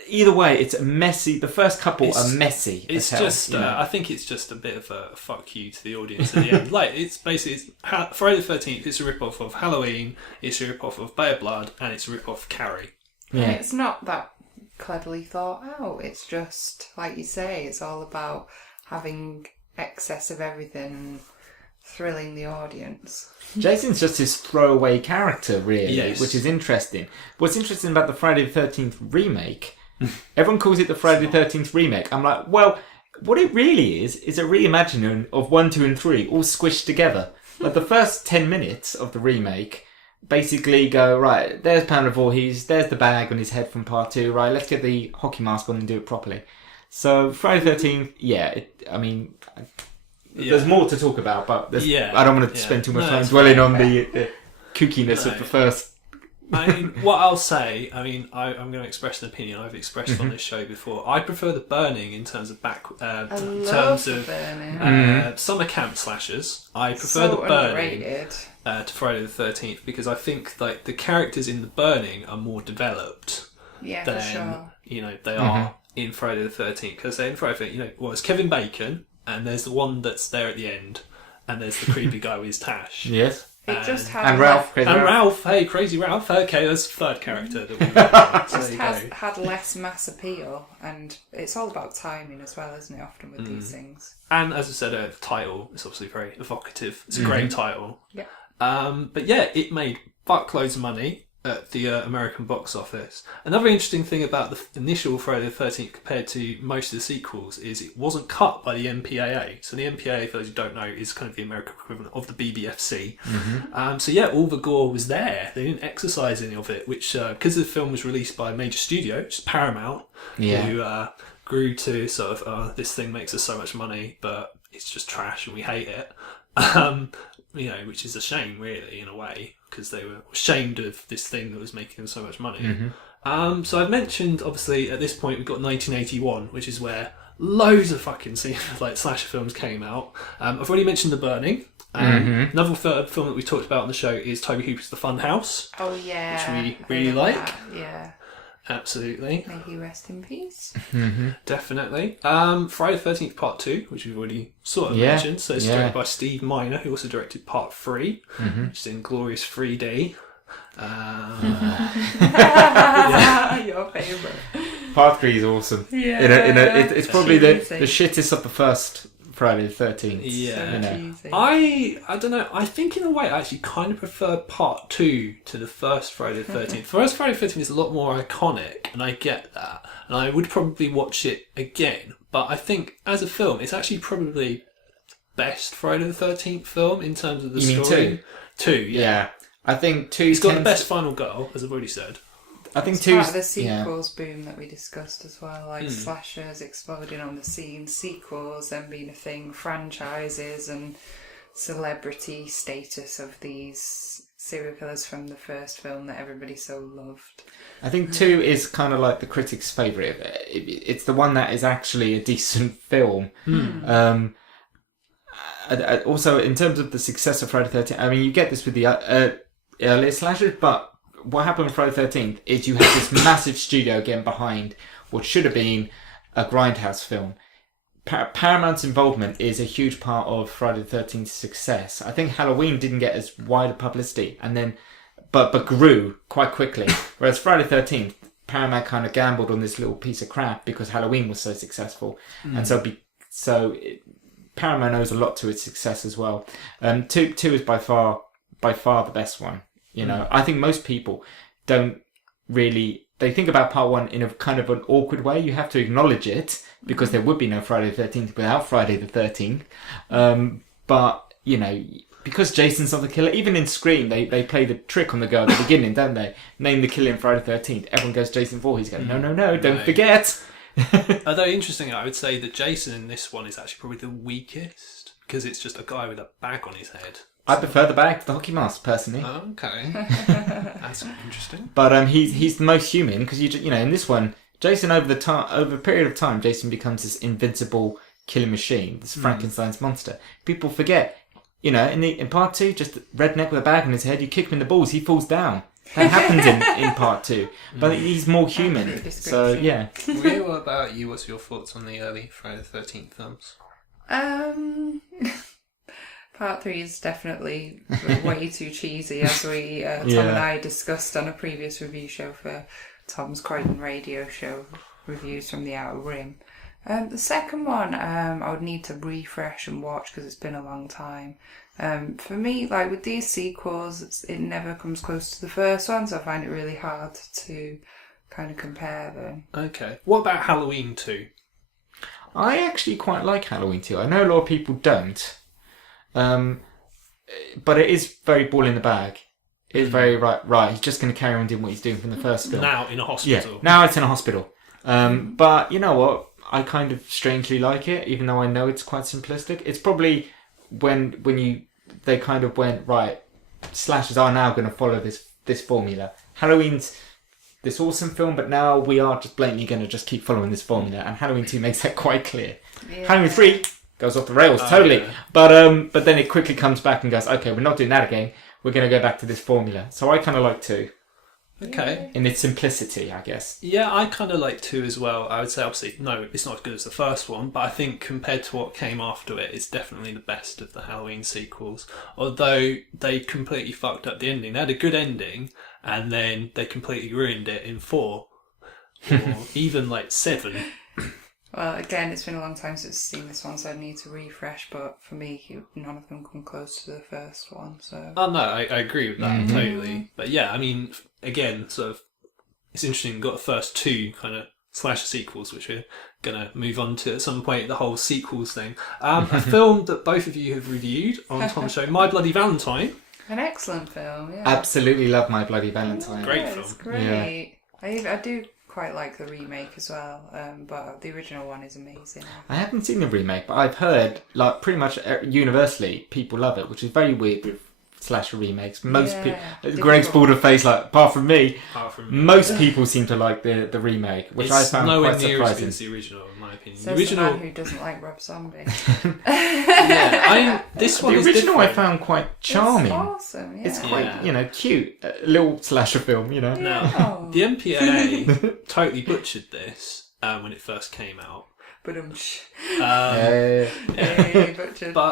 Either way, it's messy. The first couple are messy. It's as hell, just, I think it's just a bit of a fuck you to the audience at the end. Like, it's basically Friday the 13th. It's a rip off of Halloween. It's a rip off of Bay of Blood, and it's a rip off of Carrie. Yeah. And it's not that cleverly thought out. It's just like you say. It's all about having excess of everything and thrilling the audience. Jason's just his throwaway character, really, Yes. which is interesting. What's interesting about the Friday the 13th remake, everyone calls it the Friday the 13th remake. I'm like, well, what it really is a reimagining of 1, 2 and 3 all squished together. Like the first 10 minutes of the remake basically go, right, there's Pound of Voorhees, there's the bag on his head from part 2, right, let's get the hockey mask on and do it properly. So Friday the 13th, there's more to talk about, but I don't want to spend too much time dwelling on the kookiness of the first. I mean, what I'll say, I'm going to express an opinion I've expressed on this show before. I prefer the Burning in terms of summer camp slashers. I prefer the Burning to Friday the 13th because I think like the characters in the Burning are more developed than for sure. They are in Friday the 13th because in Friday the 13th, it's Kevin Bacon. And there's the one that's there at the end, and there's the creepy guy with his tash. Yes. It just had and Ralph. Ralph. Hey, Crazy Ralph. Okay, that's the third character that we had less mass appeal, and it's all about timing as well, isn't it? Often with these things. And as I said, the title is obviously very evocative. It's a great title. Yeah. But yeah, it made fuckloads of money at the American box office. Another interesting thing about the initial Friday the 13th compared to most of the sequels is it wasn't cut by the MPAA. So the MPAA, for those who don't know, is kind of the American equivalent of the BBFC. So yeah, all the gore was there. They didn't exercise any of it, which, because the film was released by a major studio, which is Paramount, who grew to sort of, this thing makes us so much money, but it's just trash and we hate it. Which is a shame, really, in a way, because they were ashamed of this thing that was making them so much money. So I've mentioned, obviously, at this point, we've got 1981, which is where loads of fucking slasher films came out. I've already mentioned The Burning. Another film that we talked about on the show is Toby Hooper's The Fun House. Oh, yeah. Which we really like. That. Yeah. Absolutely. May he rest in peace. Definitely. Friday the 13th Part 2, which we've already sort of mentioned. So it's directed by Steve Miner, who also directed Part 3, which is in Glorious 3D. Your favourite. Part 3 is awesome. Yeah. It's probably the shittest of the first Friday the 13th. Yeah. I don't know. I think in a way I actually kind of prefer Part 2 to the first Friday the 13th. The first Friday the 13th is a lot more iconic, and I get that. And I would probably watch it again. But I think as a film, it's actually probably best Friday the 13th film in terms of the story. You mean 2? 2, yeah. I think 2... It's got the best final girl, as I've already said. I think it's 2's... part of the sequels boom that we discussed as well, like slashers exploding on the scene, sequels then being a thing, franchises, and celebrity status of these serial killers from the first film that everybody so loved. I think 2 is kind of like the critics' favourite. It's the one that is actually a decent film. Also, in terms of the success of Friday the 13th, I mean, you get this with the earlier slashers, but what happened with Friday the 13th is you had this massive studio getting behind what should have been a grindhouse film. Paramount's involvement is a huge part of Friday the 13th's success. I think Halloween didn't get as wide a publicity, and then but grew quite quickly. Whereas Friday the 13th, Paramount kind of gambled on this little piece of crap because Halloween was so successful, and Paramount owes a lot to its success as well. 2 is by far the best one. You know, I think most people don't really. They think about part 1 in a kind of an awkward way. You have to acknowledge it because there would be no Friday the 13th without Friday the 13th. But, you know, because Jason's not the killer, even in Scream, they play the trick on the girl at the beginning, don't they? Name the killer in Friday the 13th. Everyone goes Jason Voorhees. Going, no, don't forget. Although interesting, I would say that Jason in this one is actually probably the weakest because it's just a guy with a bag on his head. I prefer the bag to the hockey mask, personally. Oh, okay. That's interesting. But he's the most human because you know in this one, Jason over a period of time, Jason becomes this invincible killing machine, this Frankenstein's monster. People forget, you know, in part 2, just a redneck with a bag on his head. You kick him in the balls, he falls down. That happens in part 2, but he's more human. So yeah. Rhea, what about you? What's your thoughts on the early Friday the 13th films? Part 3 is definitely way too cheesy, as we Tom and I discussed on a previous review show for Tom's Croydon radio show, Reviews from the Outer Rim. The second one, I would need to refresh and watch because it's been a long time. For me, like with these sequels, it never comes close to the first one, so I find it really hard to kind of compare them. Okay. What about Halloween 2? I actually quite like Halloween 2. I know a lot of people don't. But it is very ball in the bag. It's very right. He's just going to carry on doing what he's doing from the first film. Now in a hospital. Yeah, now it's in a hospital. But you know what? I kind of strangely like it, even though I know it's quite simplistic. It's probably when they kind of went, right, slashers are now going to follow this formula. Halloween's this awesome film, but now we are just blatantly going to just keep following this formula, and Halloween 2 makes that quite clear. Yeah. Halloween 3 goes off the rails, totally. Yeah. But then it quickly comes back and goes, okay, we're not doing that again. We're going to go back to this formula. So I kind of like 2. Okay. In its simplicity, I guess. Yeah, I kind of like 2 as well. I would say, obviously, no, it's not as good as the first one, but I think compared to what came after it, it's definitely the best of the Halloween sequels. Although they completely fucked up the ending. They had a good ending, and then they completely ruined it in 4. Or even like 7. Well, again, it's been a long time since I've seen this one, so I need to refresh, but for me, none of them come close to the first one, so... Oh, no, I agree with that, totally. But yeah, I mean, again, sort of, it's interesting, we've got the first 2 kind of slasher sequels, which we're going to move on to at some point, the whole sequels thing. A film that both of you have reviewed on Tom's show, My Bloody Valentine. An excellent film, yeah. Absolutely love My Bloody Valentine. Yeah, great film. It's great. Yeah. I do quite like the remake as well, but the original one is amazing. I haven't seen the remake, but I've heard, like, pretty much universally, people love it, which is very weird with slasher remakes. Most people, Greg's pulled a face like, apart from me, most people seem to like the remake, which I found quite surprising. Nowhere near as the original, in my opinion. Says the original, the man who doesn't like Rob Zombie. This one. The is original different. I found quite charming. It's awesome. Yeah. It's quite cute, a little slasher film. You know. Now, the MPAA totally butchered this when it first came out. But But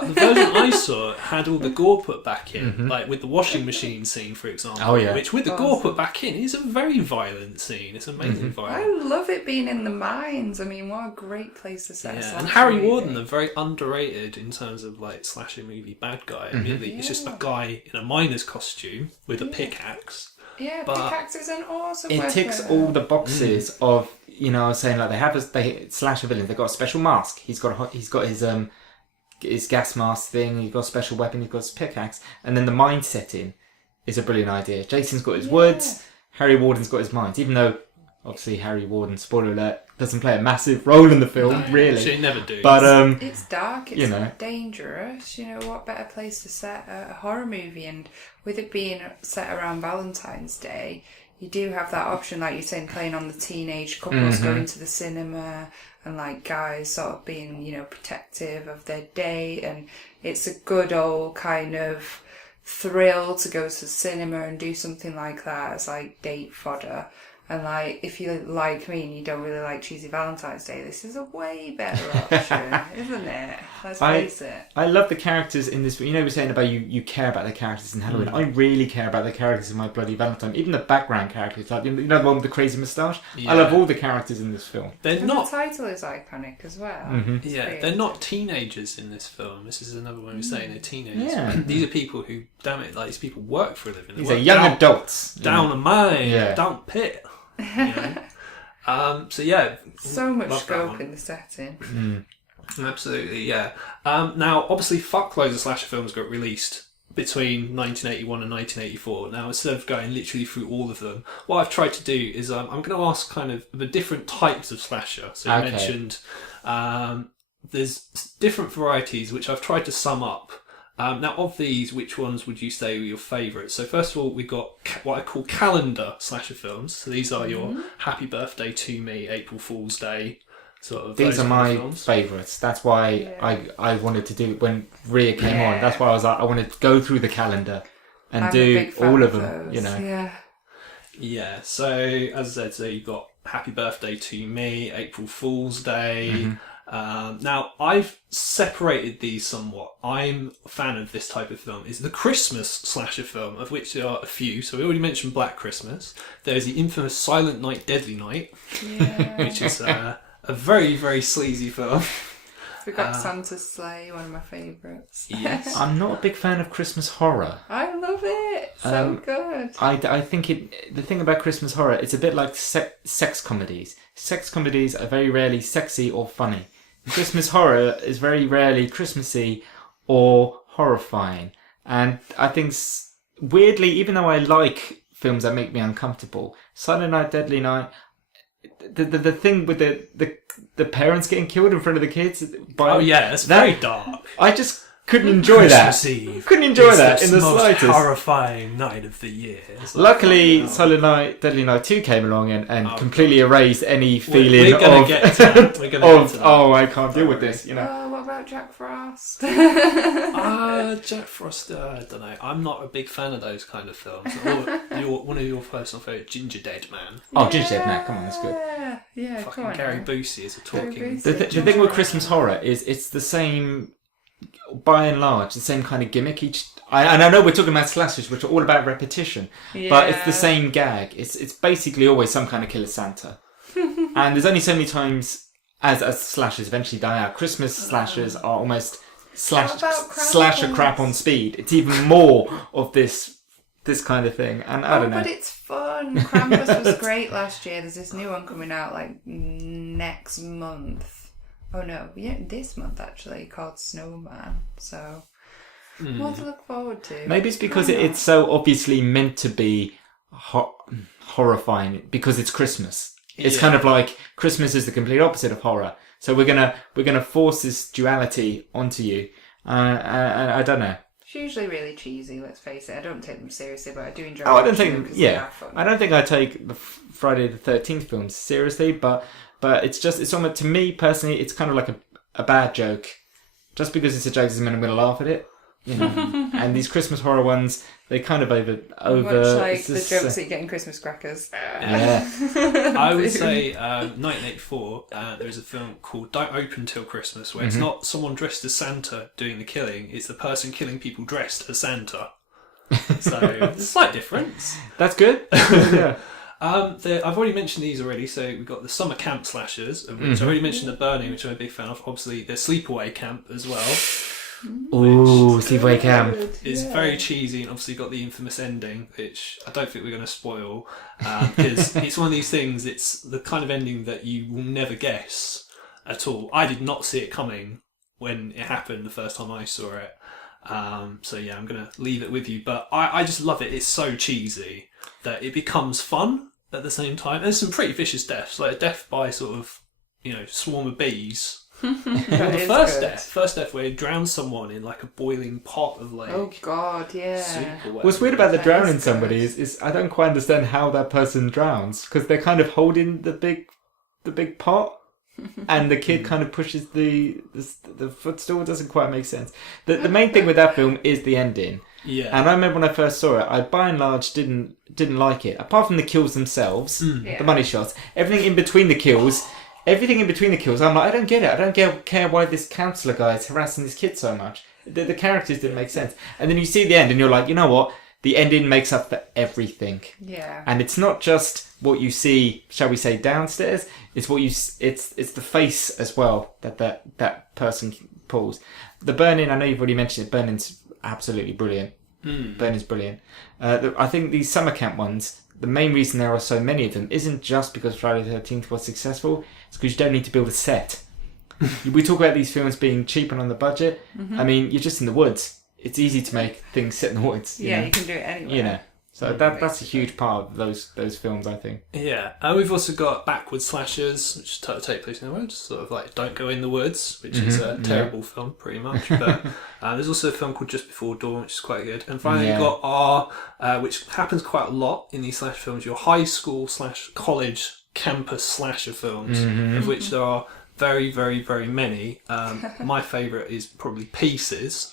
the version I saw had all the gore put back in, like with the washing machine scene, for example. Which, with the gore put back in, is a very violent scene. It's amazing violent. I love it being in the mines. I mean, what a great place to set. Yeah, and Harry Warden, are very underrated in terms of like slasher movie bad guy. I mean, it's just a guy in a miner's costume with a pickaxe. Yeah, pickaxe is an awesome weapon. It ticks all the boxes of. You know, I was saying, like, they slasher villains. They've got a special mask. He's got his gas mask thing. He's got a special weapon. He's got his pickaxe, and then the mine setting is a brilliant idea. Jason's got his woods. Harry Warden's got his mines. Even though Obviously, Harry Warden, spoiler alert, doesn't play a massive role in the film, really. She never do. But it's dark, it's dangerous. You know, what better place to set a horror movie? And with it being set around Valentine's Day, you do have that option, like you're saying, playing on the teenage couples going to the cinema and like guys sort of being, you know, protective of their date. And it's a good old kind of thrill to go to the cinema and do something like that as like date fodder. And like, if you like me and you don't really like cheesy Valentine's Day, this is a way better option, isn't it? Let's face it. I love the characters in this. You know, we're saying about you care about the characters in Halloween. I really care about the characters in My Bloody Valentine. Even the background characters, like you know the one with the crazy moustache. Yeah. I love all the characters in this film. The title is iconic as well. Yeah, they're not teenagers in this film. This is another one we're saying they're teenagers. Yeah. These are people who, damn it, like these people work for a living. These are young adults. Down a mine, down pit. You know? So yeah, so much scope in the setting. Absolutely, yeah. Now, obviously, fuckloads of slasher films got released between 1981 and 1984. Now, instead of going literally through all of them, what I've tried to do is I'm going to ask kind of the different types of slasher. So you mentioned there's different varieties, which I've tried to sum up. Now, of these, which ones would you say were your favourites? So first of all, we've got what I call calendar slasher films. So these are your Happy Birthday to Me, April Fool's Day, sort of. These are my favourites. That's why I wanted to do it when Rhea came on. That's why I was like, I wanted to go through the calendar and do all of them. Those. You know. Yeah. So as I said, so you've got Happy Birthday to Me, April Fool's Day. Now, I've separated these somewhat. I'm a fan of this type of film. It's the Christmas slasher film, of which there are a few. So we already mentioned Black Christmas. There's the infamous Silent Night, Deadly Night, which is a very, very sleazy film. We've got Santa's Sleigh, one of my favourites. Yes. I'm not a big fan of Christmas horror. I love it. So good. I think the thing about Christmas horror, it's a bit like sex comedies. Sex comedies are very rarely sexy or funny. Christmas horror is very rarely Christmassy or horrifying. And I think, weirdly, even though I like films that make me uncomfortable, Silent Night, Deadly Night, the thing with the parents getting killed in front of the kids. It's very dark. I just couldn't enjoy that. Couldn't enjoy that in the slightest. Horrifying night of the year. Luckily, Silent Night, Deadly Night 2 came along and completely erased any feeling we're gonna get to that. We're gonna get to that. Oh, I can't deal with this. You know. Oh, what about Jack Frost? Jack Frost. I don't know. I'm not a big fan of those kind of films. One of your personal favourite, Gingerdead Man. Oh, Gingerdead Man. Come on, that's good. Yeah. Fucking Gary Busey is a talking. The thing with Christmas horror is it's the same. By and large, the same kind of gimmick. And I know we're talking about slashers, which are all about repetition, but it's the same gag. It's basically always some kind of killer Santa, and there's only so many times as slashers eventually die out. Christmas slashers are almost slasher crap on speed. It's even more of this kind of thing, and I don't know. But it's fun. Krampus was great last year. There's this new one coming out like next month. Oh no, this month actually, called Snowman. So, more to look forward to. Maybe it's because it's so obviously meant to be horrifying because it's Christmas. It's kind of like Christmas is the complete opposite of horror. So we're gonna force this duality onto you. And I don't know. It's usually really cheesy. Let's face it. I don't take them seriously, but I do enjoy. I don't think. Yeah, I don't think I take the Friday the 13th films seriously, but it's almost, to me personally, it's kind of like a bad joke. Just because it's a joke doesn't mean I'm going to laugh at it, you know. And these Christmas horror ones, they kind of over. Much like the jokes that you get in Christmas crackers. Yeah. I would say 1984. There is a film called Don't Open Till Christmas, where it's not someone dressed as Santa doing the killing; it's the person killing people dressed as Santa. So there's a slight difference. That's good. Yeah. I've already mentioned these already, so we've got the summer camp slashers, of which I already mentioned The Burning, which I'm a big fan of. Obviously, the Sleepaway Camp as well. Ooh, Sleepaway Camp. It's very cheesy, and obviously got the infamous ending, which I don't think we're going to spoil, because it's one of these things, it's the kind of ending that you will never guess at all. I did not see it coming when it happened the first time I saw it. So yeah, I'm going to leave it with you, but I just love it. It's so cheesy that it becomes fun. at the same time. There's some pretty vicious deaths, like a death by sort of, swarm of bees. The first death where he drowns someone in like a boiling pot of like. Oh God, yeah. What's weird about the drowning somebody is I don't quite understand how that person drowns, because they're kind of holding the big pot, and the kid kind of pushes the footstool. It doesn't quite make sense. The main thing with that film is the ending. Yeah. And I remember when I first saw it, I by and large didn't like it, apart from the kills themselves, the money shots, everything in between the kills. Everything in between the kills, I'm like, I don't get it. I don't care why this counsellor guy is harassing this kid so much. The characters didn't make sense. And then you see the end and you're like, you know what? The ending makes up for everything. Yeah. And it's not just what you see, shall we say, downstairs. It's what it's the face as well that person pulls. The burning, I know you've already mentioned it, burning's absolutely brilliant. Burning's brilliant. I think these summer camp ones, the main reason there are so many of them isn't just because Friday the 13th was successful. It's because you don't need to build a set. We talk about these films being cheap and on the budget. I mean, you're just in the woods. It's easy to make things set in the woods. You can do it anywhere. So that's a huge part of those films, I think. Yeah, and we've also got backward slashers, which take place in the woods, sort of like Don't Go in the Woods, which is a terrible film, pretty much. But there's also a film called Just Before Dawn, which is quite good. And finally, you've got our, which happens quite a lot in these slash films, your high school / college campus slasher films, of which there are very, very, very many. My favourite is probably Pieces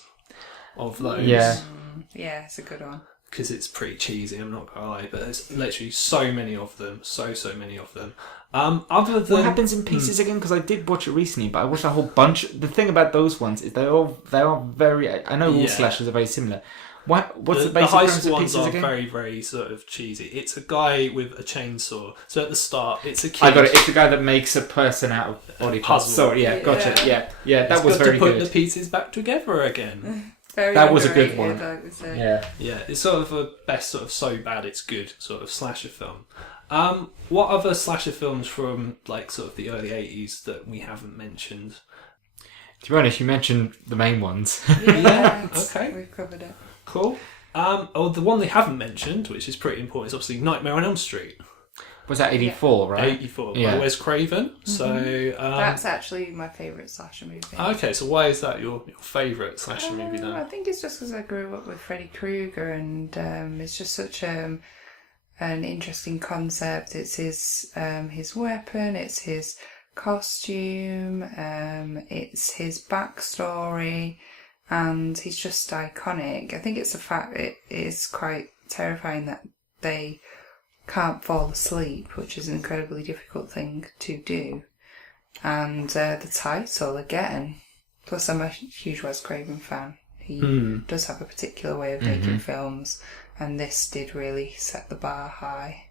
of those. Yeah, it's a good one. Because it's pretty cheesy, I'm not gonna lie, but there's literally so many of them, so many of them. Other than what happens in Pieces again? Because I did watch it recently, but I watched a whole bunch. The thing about those ones is they are very. I know all slashers are very similar. What's the basic the high premise school of ones Pieces are again? very, very sort of cheesy. It's a guy with a chainsaw. So at the start, it's a kid. I got it. It's the guy that makes a person out of body parts. Puzzle. Sorry, gotcha. Yeah, that was very good. To put good. the pieces back together again. That was a good one. Yeah, it's sort of a best sort of so bad it's good sort of slasher film. What other slasher films from like sort of the early 80s that we haven't mentioned? To be honest, you mentioned the main ones. Yeah, okay, we've covered it. Cool. The one they haven't mentioned, which is pretty important, is obviously Nightmare on Elm Street. Was that 84, right? 84, by Wes Craven. So that's actually my favourite slasher movie. Okay, so why is that your favourite slasher movie then? I think it's just because I grew up with Freddy Krueger, and it's just such an interesting concept. It's his weapon, it's his costume, it's his backstory, and he's just iconic. I think it's the fact it is quite terrifying that they can't fall asleep, which is an incredibly difficult thing to do. And the title again. Plus, I'm a huge Wes Craven fan. He does have a particular way of making films, and this did really set the bar high.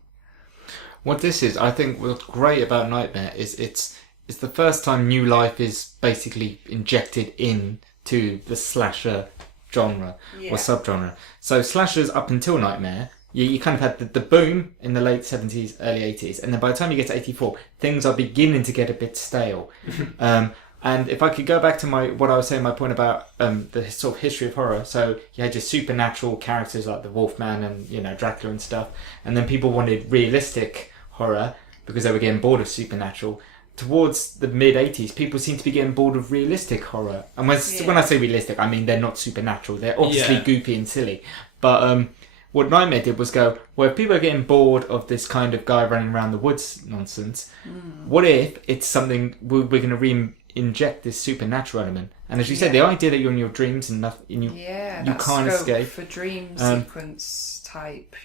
What this is, I think, what's great about Nightmare is it's the first time new life is basically injected into the slasher genre or subgenre. So slashers up until Nightmare, you kind of had the boom in the late 70s, early 80s, and then by the time you get to 84, things are beginning to get a bit stale. And if I could go back to what I was saying, my point about the sort of history of horror, so you had your supernatural characters like the Wolfman and Dracula and stuff, and then people wanted realistic horror because they were getting bored of supernatural. Towards the mid-80s, people seem to be getting bored of realistic horror. And when I say realistic, I mean they're not supernatural. They're obviously goofy and silly. But what Nightmare did was go, well, if people are getting bored of this kind of guy running around the woods nonsense, what if it's something we're going to re-inject this supernatural element? And as you said, the idea that you're in your dreams and nothing, you can't escape. For dream sequence type,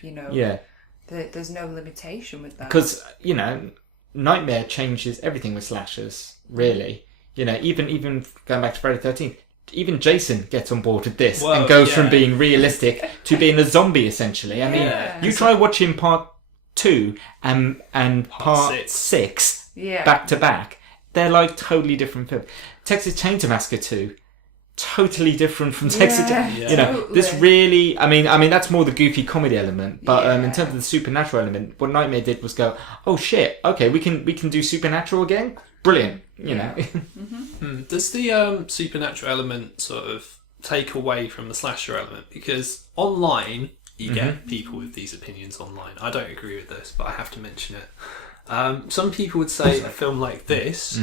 there's no limitation with that. Because, Nightmare changes everything with slashers, really. Even going back to Friday the 13th, even Jason gets on board with this and goes from being realistic to being a zombie, essentially. I mean, you try watching part 2 and part 6 back to back. They're like totally different films. Texas Chainsaw Massacre 2, totally different from Texas Chainsaw. This really, I mean that's more the goofy comedy element, but in terms of the supernatural element, what Nightmare did was go, oh shit, okay, we can do supernatural again. Brilliant, Does the supernatural element sort of take away from the slasher element? Because online, you get people with these opinions online. I don't agree with this, but I have to mention it. Some people would say a film like this,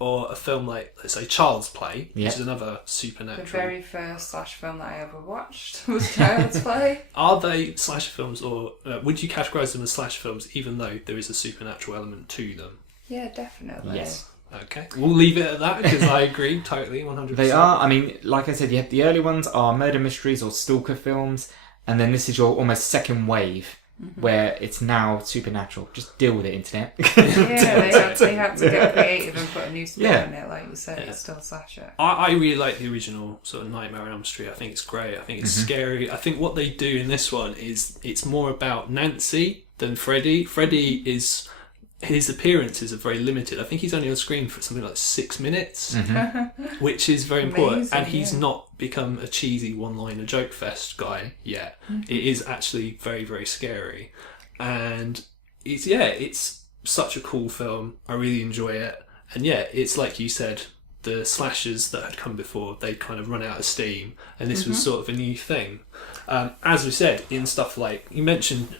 or a film like, let's say, Child's Play, which is another supernatural. The very first slash film that I ever watched was Child's Play. Are they slasher films, or would you categorise them as slasher films, even though there is a supernatural element to them? Yeah, definitely. Yes. Okay, we'll leave it at that because I agree totally, 100%. They are. I mean, like I said, you have the early ones are murder mysteries or stalker films, and then this is your almost second wave. Where it's now supernatural. Just deal with it, internet. Yeah, they had to get creative and put a new spin on it, like you said. It's still slasher. I really like the original sort of Nightmare on Elm Street. I think it's great. I think it's scary. I think what they do in this one is it's more about Nancy than Freddy. Freddy is... His appearances are very limited. I think he's only on screen for something like 6 minutes, which is very important. And he's not become a cheesy one-liner joke fest guy yet. It is actually very, very scary. And it's such a cool film. I really enjoy it. And it's like you said, the slashers that had come before, they kind of run out of steam. And this was sort of a new thing. As we said, in stuff like, you mentioned,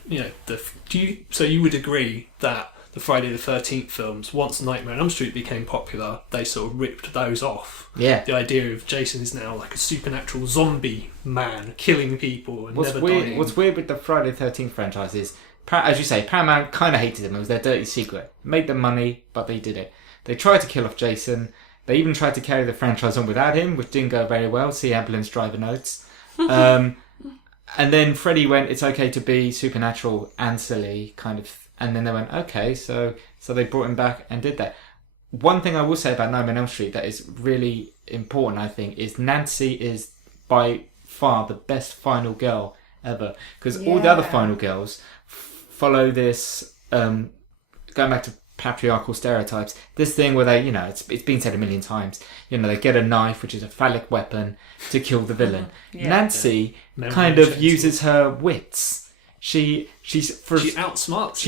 so you would agree that the Friday the 13th films, once Nightmare on Elm Street became popular, they sort of ripped those off. Yeah. The idea of Jason is now like a supernatural zombie man, killing people and never dying. What's weird with the Friday the 13th franchise is, as you say, Paramount kind of hated them. It was their dirty secret. Made them money, but they did it. They tried to kill off Jason. They even tried to carry the franchise on without him, which didn't go very well. See Ambulance Driver notes. And then Freddy went, it's okay to be supernatural and silly, kind of. And then they went, okay, so they brought him back and did that. One thing I will say about Nightmare on Elm Street that is really important, I think, is Nancy is by far the best final girl ever. Because all the other final girls follow this, going back to patriarchal stereotypes, this thing where they, it's been said a million times, they get a knife, which is a phallic weapon, to kill the villain. Nancy kind of uses her wits. She outsmarts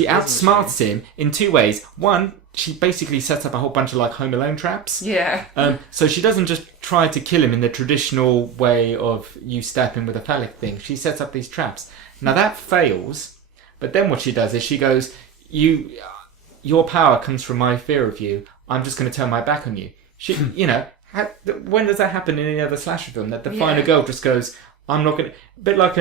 him in two ways. One, she basically sets up a whole bunch of like Home Alone traps. Yeah. So she doesn't just try to kill him in the traditional way of you stab him with a phallic thing. She sets up these traps. Now that fails, but then what she does is she goes, your power comes from my fear of you. I'm just going to turn my back on you. She, when does that happen in any other slasher film? That the final girl just goes, I'm not going to... A bit like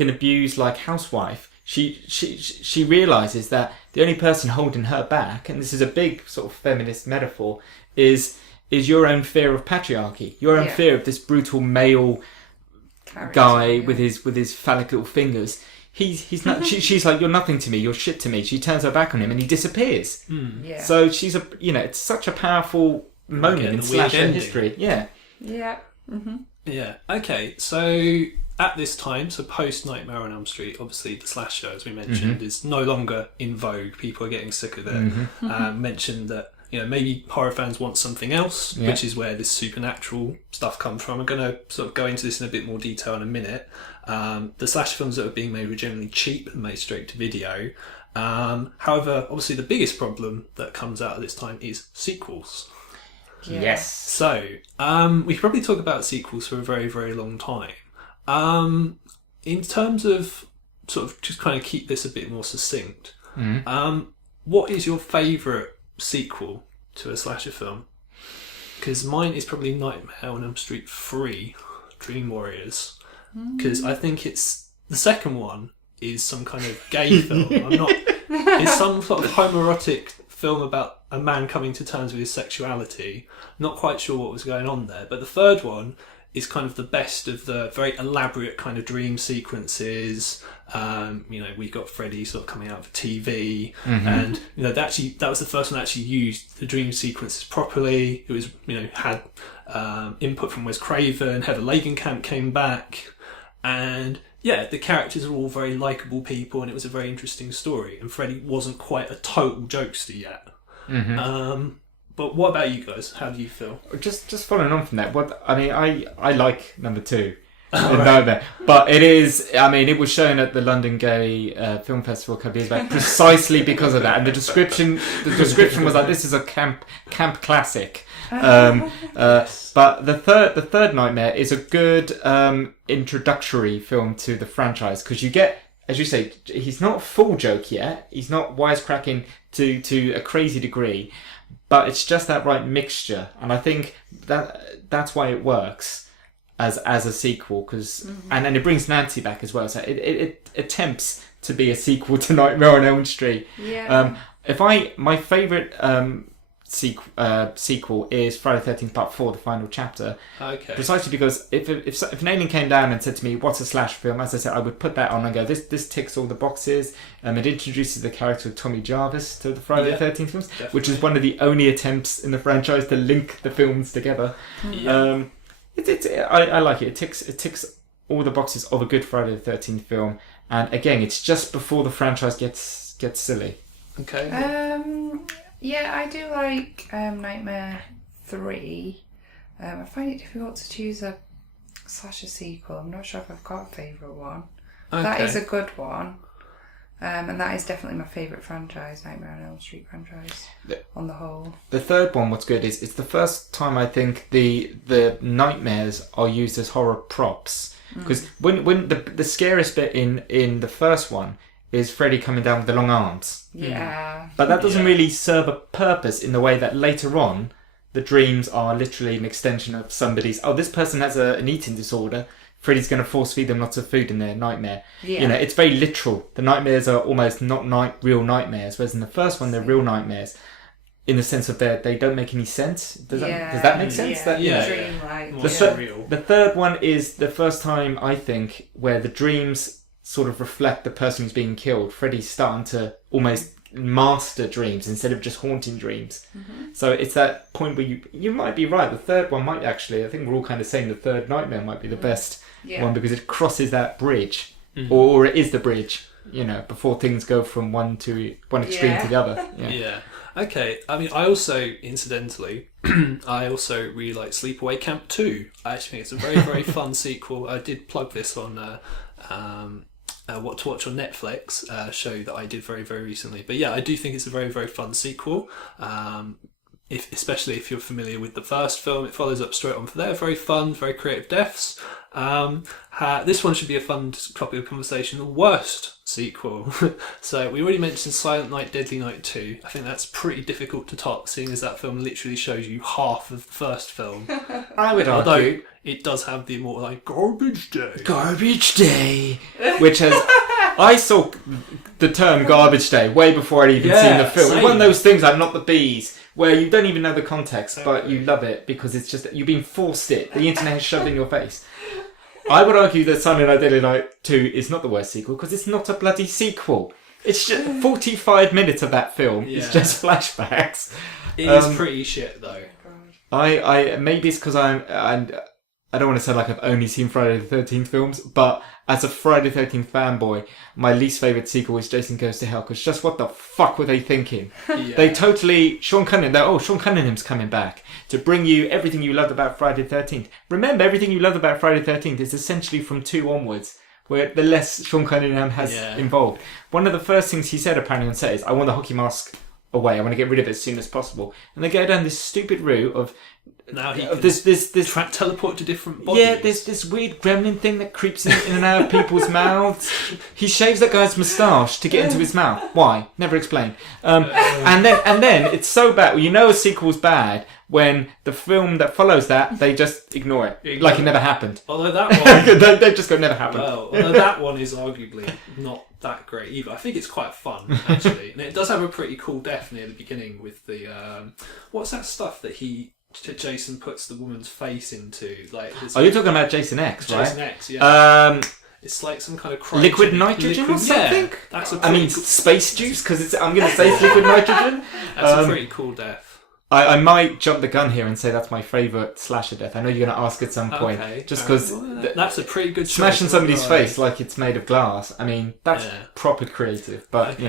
an abused housewife, she realises that the only person holding her back, and this is a big sort of feminist metaphor, is your own fear of patriarchy, your own fear of this brutal male guy with his phallic little fingers. He's not. She's like, you're nothing to me. You're shit to me. She turns her back on him and he disappears. Yeah. So she's it's such a powerful moment in slasher history. Yeah. Yeah. Yeah. Okay. So at this time, so post Nightmare on Elm Street, obviously the slasher, as we mentioned, is no longer in vogue. People are getting sick of it. Mentioned that maybe horror fans want something else, which is where this supernatural stuff comes from. I'm going to sort of go into this in a bit more detail in a minute. The slasher films that were being made were generally cheap and made straight to video. However, obviously the biggest problem that comes out of this time is sequels. Yeah. Yes. So, we could probably talk about sequels for a very, very long time. In terms of sort of just kind of keep this a bit more succinct, what is your favourite sequel to a slasher film? Because mine is probably Nightmare on Elm Street 3, Dream Warriors. Because I think it's the second one is some kind of gay film. It's some sort of homoerotic film about a man coming to terms with his sexuality. Not quite sure what was going on there, but the third one is kind of the best of the very elaborate kind of dream sequences. We got Freddy sort of coming out for TV, and that was the first one that actually used the dream sequences properly. It was had input from Wes Craven. Heather Langenkamp came back, and the characters are all very likeable people, and it was a very interesting story. And Freddy wasn't quite a total jokester yet. But what about you guys? How do you feel? Just following on from that, I like number 2. Nightmare. But it is. I mean, it was shown at the London Gay Film Festival a couple of years back, precisely because of that. And the description was like, "This is a camp classic." But the third Nightmare is a good introductory film to the franchise, because you get, as you say, he's not a full joke yet. He's not wisecracking to a crazy degree, but it's just that right mixture, and I think that's why it works as a sequel, because and it brings Nancy back as well. So it attempts to be a sequel to Nightmare on Elm Street. Yeah. My favourite sequel is Friday the 13th Part 4, the final chapter. Okay. Precisely because if an alien came down and said to me, "What's a slash film?" As I said, I would put that on and go, "This ticks all the boxes." It introduces the character of Tommy Jarvis to the Friday the 13th films, definitely. which is one of the only attempts in the franchise to link the films together. Yeah. I like it. It ticks all the boxes of a good Friday the 13th film, and again, it's just before the franchise gets silly. Okay. Yeah, I do like Nightmare 3. I find it difficult to choose a slasher sequel. I'm not sure if I've got a favourite one. Okay. That is a good one. And that is definitely my favourite franchise, Nightmare on Elm Street franchise, on the whole. The third one, what's good is it's the first time I think the nightmares are used as horror props. Because when the scariest bit in the first one is Freddy coming down with the long arms. Yeah. But that doesn't really serve a purpose in the way that later on, the dreams are literally an extension of somebody's, this person has an eating disorder, Freddy's going to force feed them lots of food in their nightmare. Yeah. It's very literal. The nightmares are almost not real nightmares, whereas in the first one, they're real nightmares. In the sense of they don't make any sense. Does that make sense? Dreamlike. The third one is the first time, I think, where the dreams sort of reflect the person who's being killed. Freddy's starting to almost master dreams instead of just haunting dreams. So it's that point where you might be right. The third one might actually, I think we're all kind of saying the third Nightmare might be the best one, because it crosses that bridge, or it is the bridge, before things go from one extreme to the other. Yeah. Okay, I mean, I also, incidentally, I also really like Sleepaway Camp 2. I actually think it's a very, very fun sequel. I did plug this on What to Watch on Netflix, show that I did very, very recently. But yeah, I do think it's a very, very fun sequel. Especially if you're familiar with the first film, it follows up straight on from there. Very fun, very creative deaths. This one should be a fun topic of conversation. The worst sequel. So we already mentioned Silent Night, Deadly Night 2. I think that's pretty difficult to top, seeing as that film literally shows you half of the first film. I would argue. Although it does have the immortal Garbage Day. Garbage Day. Which has... I saw the term Garbage Day way before I'd even seen the film. It's one of those things like Not the Bees, where you don't even know the context, but you love it because it's just you've been forced it. The internet has shoved it in your face. I would argue that Silent Night, Deadly Night 2 is not the worst sequel because it's not a bloody sequel. It's just 45 minutes of that film. Yeah. It's just flashbacks. It is pretty shit though. I maybe it's because I don't want to sound like I've only seen Friday the 13th films, but as a Friday the 13th fanboy, my least favourite sequel is Jason Goes to Hell, because just what the fuck were they thinking? Yeah. They totally... Sean Cunningham's coming back to bring you everything you loved about Friday the 13th. Remember, everything you loved about Friday the 13th is essentially from 2 onwards, where the less Sean Cunningham has involved. One of the first things he said apparently on set is, I want the hockey mask away, I want to get rid of it as soon as possible. And they go down this stupid route of... Now he can this teleport to different bodies. Yeah, there's this weird gremlin thing that creeps in and out of people's mouths. He shaves that guy's moustache to get into his mouth. Why? Never explained. And then it's so bad. Well, you know a sequel's bad when the film that follows that, they just ignore it. Like it never happened. Although that one... they just go, never happened. Well, although that one is arguably not that great either. I think it's quite fun, actually. And it does have a pretty cool death near the beginning with the... what's that stuff that Jason puts the woman's face into? You're talking about Jason X, right? Jason X, yeah. It's like some kind of liquid nitrogen or something? Yeah, that's space juice, because I'm going to say it's liquid nitrogen. That's a pretty cool death. I might jump the gun here and say that's my favourite slasher death. I know you're going to ask at some point. Okay. Just because... that's a pretty good choice. Smashing somebody's face like it's made of glass. I mean, that's proper creative, but,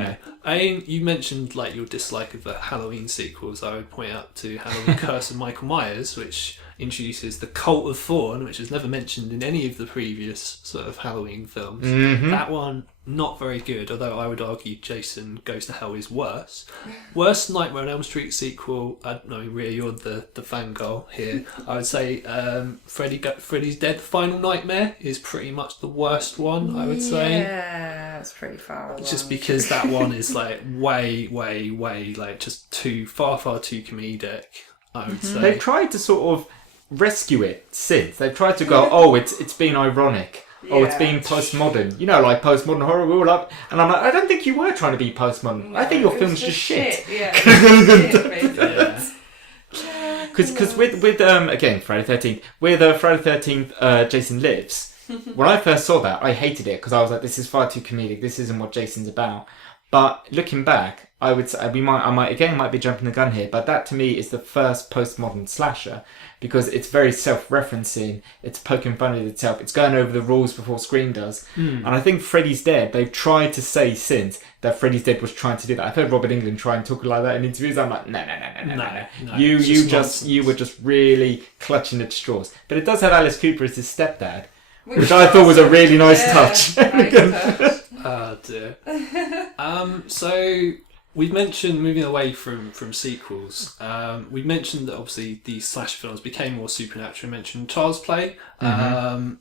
You mentioned like your dislike of the Halloween sequels. I would point out to Halloween Curse of Michael Myers, which introduces the Cult of Thorn, which was never mentioned in any of the previous sort of Halloween films. That one, not very good, although I would argue Jason Goes to Hell is worse. Worst Nightmare on Elm Street sequel, I don't know, Rhea, you're the fangirl here. I would say Freddy's Dead Final Nightmare is pretty much the worst one, I would say. Yeah, that's pretty far along. Just because that one is like way, like just far too comedic, I would say. They've tried to sort of rescue it since. They've tried to go, oh, it's been ironic. Oh, it's been postmodern. You know, like postmodern horror, we all up. And I'm like, I don't think you were trying to be postmodern. I think your film's just shit. Yeah. Because with again, Friday the 13th, with Friday the 13th, Jason Lives, when I first saw that, I hated it because I was like, this is far too comedic. This isn't what Jason's about. But looking back, I would say I might be jumping the gun here, but that to me is the first postmodern slasher because it's very self-referencing. It's poking fun at itself. It's going over the rules before Scream does. And I think Freddy's Dead, they've tried to say since that Freddy's Dead was trying to do that. I've heard Robert Englund try and talk like that in interviews. I'm like, no. You were just really clutching at straws. But it does have Alice Cooper as his stepdad, which I thought was a really nice touch. Oh dear. So we've mentioned moving away from sequels. We've mentioned that obviously these slasher films became more supernatural. We mentioned Child's Play, and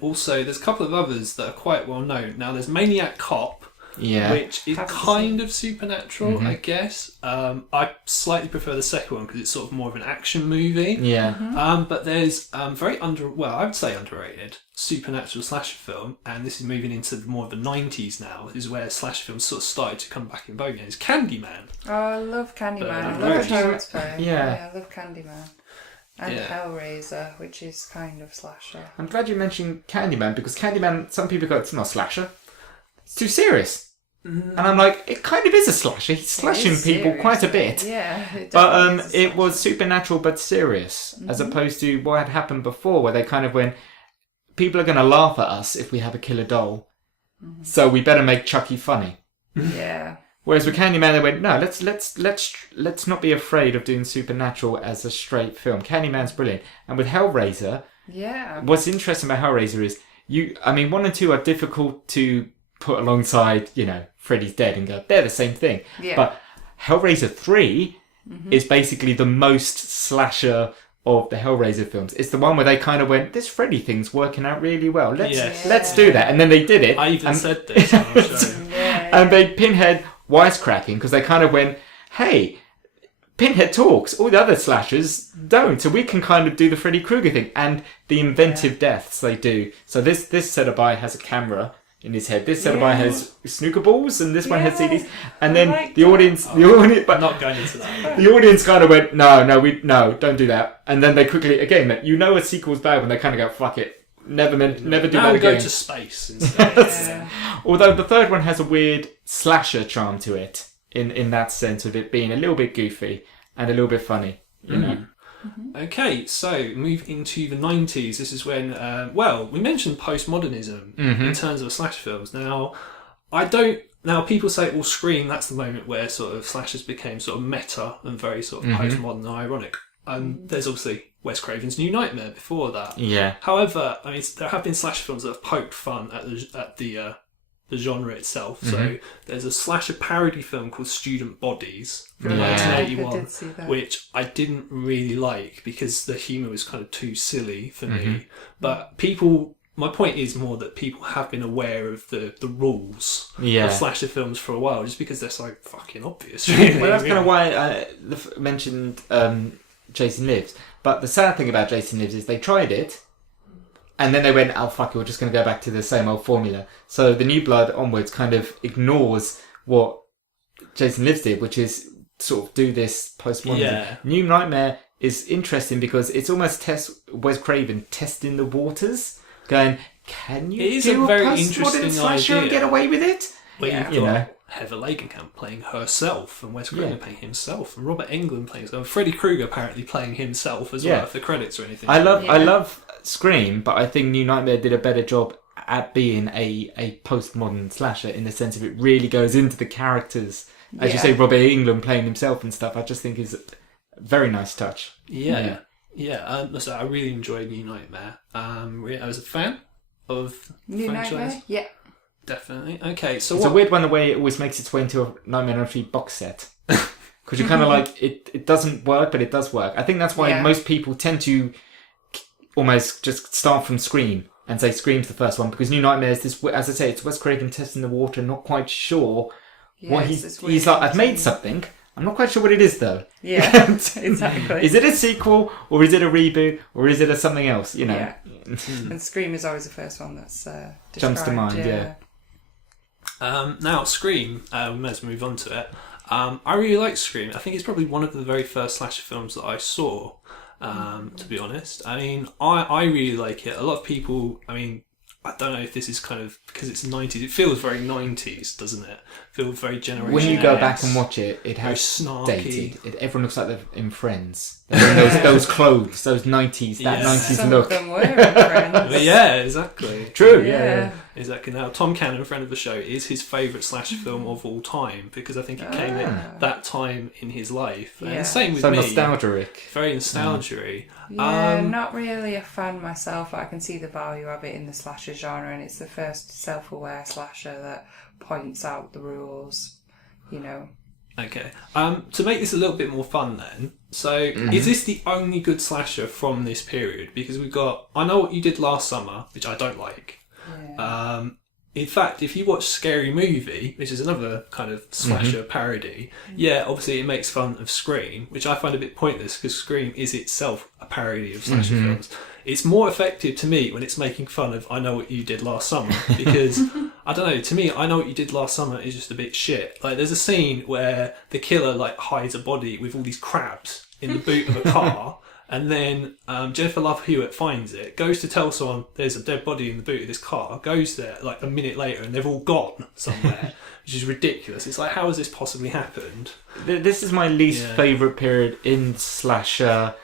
also there's a couple of others that are quite well known. Now there's Maniac Cop, which is kind of supernatural, I guess. I slightly prefer the second one because it's sort of more of an action movie. But there's I would say underrated supernatural slasher film, and this is moving into more of the 90s now. This is where slasher films sort of started to come back in vogue again. It's Candyman. Oh, I love Candyman. I love Child's Play. Yeah, I love Candyman. And Hellraiser, which is kind of slasher. I'm glad you mentioned Candyman because Candyman, some people go, it's not a slasher. It's too serious. And I'm like, it kind of is a slasher. He's slashing people quite a bit. Yeah, but it was supernatural but serious, as opposed to what had happened before, where they kind of went, people are going to laugh at us if we have a killer doll, so we better make Chucky funny. Yeah. Whereas with Candyman, they went, no, let's not be afraid of doing supernatural as a straight film. Candyman's brilliant, and with Hellraiser, what's interesting about Hellraiser is 1 and 2 are difficult to put alongside, Freddy's Dead and go, they're the same thing. Yeah. But Hellraiser 3 is basically the most slasher of the Hellraiser films. It's the one where they kind of went, this Freddy thing's working out really well. Let's do that. And then they did it. I even said this on the show. And they Pinhead wisecracking because they kind of went, hey, Pinhead talks. All the other slashers don't. So we can kind of do the Freddy Krueger thing. And the inventive deaths they do. So this Sedabai has a camera in his head. This Sedabai has snooker balls, and this one has CDs. And then the audience, but not going into that. The audience kind of went, no, don't do that. And then they quickly, again, a sequel's bad when they kind of go, fuck it, never do that again. Now we go to space instead. Although the third one has a weird slasher charm to it, in that sense of it being a little bit goofy and a little bit funny, you know. Okay, so move into the 90s. This is when, we mentioned postmodernism in terms of slasher films. Now, people say, well, Scream, that's the moment where sort of slashers became sort of meta and very sort of postmodern and ironic. There's obviously Wes Craven's New Nightmare before that. Yeah. However, there have been slasher films that have poked fun at the genre itself. So there's a slasher parody film called Student Bodies from 1981, which I didn't really like because the humour was kind of too silly for me. But my point is more that people have been aware of the rules of slasher films for a while, just because they're so fucking obvious. Really. Well, that's kind of why I mentioned Jason Lives. But the sad thing about Jason Lives is they tried it, and then they went, oh, fuck it, we're just going to go back to the same old formula. So the New Blood onwards kind of ignores what Jason Lives did, which is sort of do this postmodern. Yeah. New Nightmare is interesting because it's almost Wes Craven testing the waters, going, can you do a postmodern slasher and get away with it? Well, you've got Heather Langenkamp playing herself, and Wes Craven playing himself, and Robert Englund playing himself, and Freddy Krueger apparently playing himself as well, if the credits or anything. I love Scream, but I think New Nightmare did a better job at being a postmodern slasher in the sense of it really goes into the characters. As you say, Robert Englund playing himself and stuff, I just think is a very nice touch. Yeah. So I really enjoyed New Nightmare. I was a fan of the New franchise. Nightmare? Yeah. Definitely. Okay, so it's a weird one the way it always makes its way into a Nightmare on Elm Street box set. Because you're kind of like, it doesn't work, but it does work. I think that's why most people tend to almost just start from Scream and say Scream's the first one, because New Nightmare is this, as I say, it's Wes Craven testing the water, not quite sure what he's like, I've made something, I'm not quite sure what it is though. Yeah, exactly. Is it a sequel, or is it a reboot, or is it something else, you know? Yeah. And Scream is always the first one that's jumps to mind, yeah. Now, Scream, we may as well move on to it. I really like Scream. I think it's probably one of the very first slasher films that I saw, to be honest. I mean, I really like it. A lot of people, I mean, I don't know if this is kind of, because it's 90s, it feels very 90s, doesn't it? Feels very Generation When you go X, back and watch it, it very has snarky. dated. Everyone looks like they're in Friends. They're wearing those clothes, those 90s, that 90s Some look. of them were in Friends. But yeah, exactly. True, Yeah. Exactly. Now, Tom Cannon, friend of the show, is his favourite slasher film of all time, because I think it came at that time in his life. And same with So me. nostalgic. Very nostalgic. Yeah, not really a fan myself. I can see the value of it in the slasher genre, and it's the first self-aware slasher that points out the rules, you know. Okay. To make this a little bit more fun then, so is this the only good slasher from this period? Because we've got I Know What You Did Last Summer, which I don't like. Yeah. In fact, if you watch Scary Movie, which is another kind of slasher parody, obviously it makes fun of Scream, which I find a bit pointless because Scream is itself a parody of slasher films. It's more effective to me when it's making fun of I Know What You Did Last Summer, because, I don't know, to me, I Know What You Did Last Summer is just a bit shit. Like, there's a scene where the killer, like, hides a body with all these crabs in the boot of a car, and then Jennifer Love Hewitt finds it, goes to tell someone there's a dead body in the boot of this car, goes there like a minute later and they've all gone somewhere, which is ridiculous. It's like, how has this possibly happened? This is my least favourite period in slasher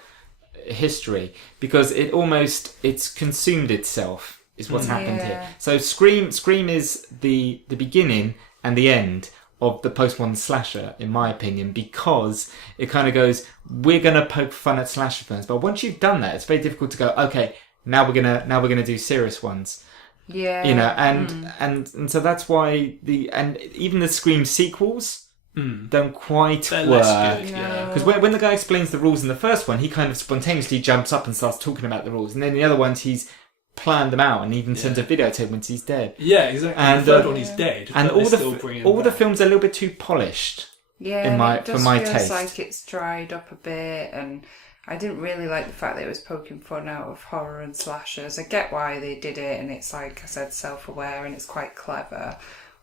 history, because it's consumed itself, is what's happened here. So Scream is the beginning and the end of the postmodern slasher, in my opinion, because it kind of goes, we're gonna poke fun at slasher films, but once you've done that, it's very difficult to go, okay, now we're gonna do serious ones. Yeah. You know, and so that's why even the Scream sequels don't quite They're work. less good, yeah. Because when the guy explains the rules in the first one, he kind of spontaneously jumps up and starts talking about the rules, and then the other ones he's planned them out and even sends a videotape once he's dead. Yeah, exactly. And the third one he's dead, and but all the films are a little bit too polished. Yeah, for my taste. It feels like it's dried up a bit, and I didn't really like the fact that it was poking fun out of horror and slashers. I get why they did it, and it's, like I said, self-aware, and it's quite clever.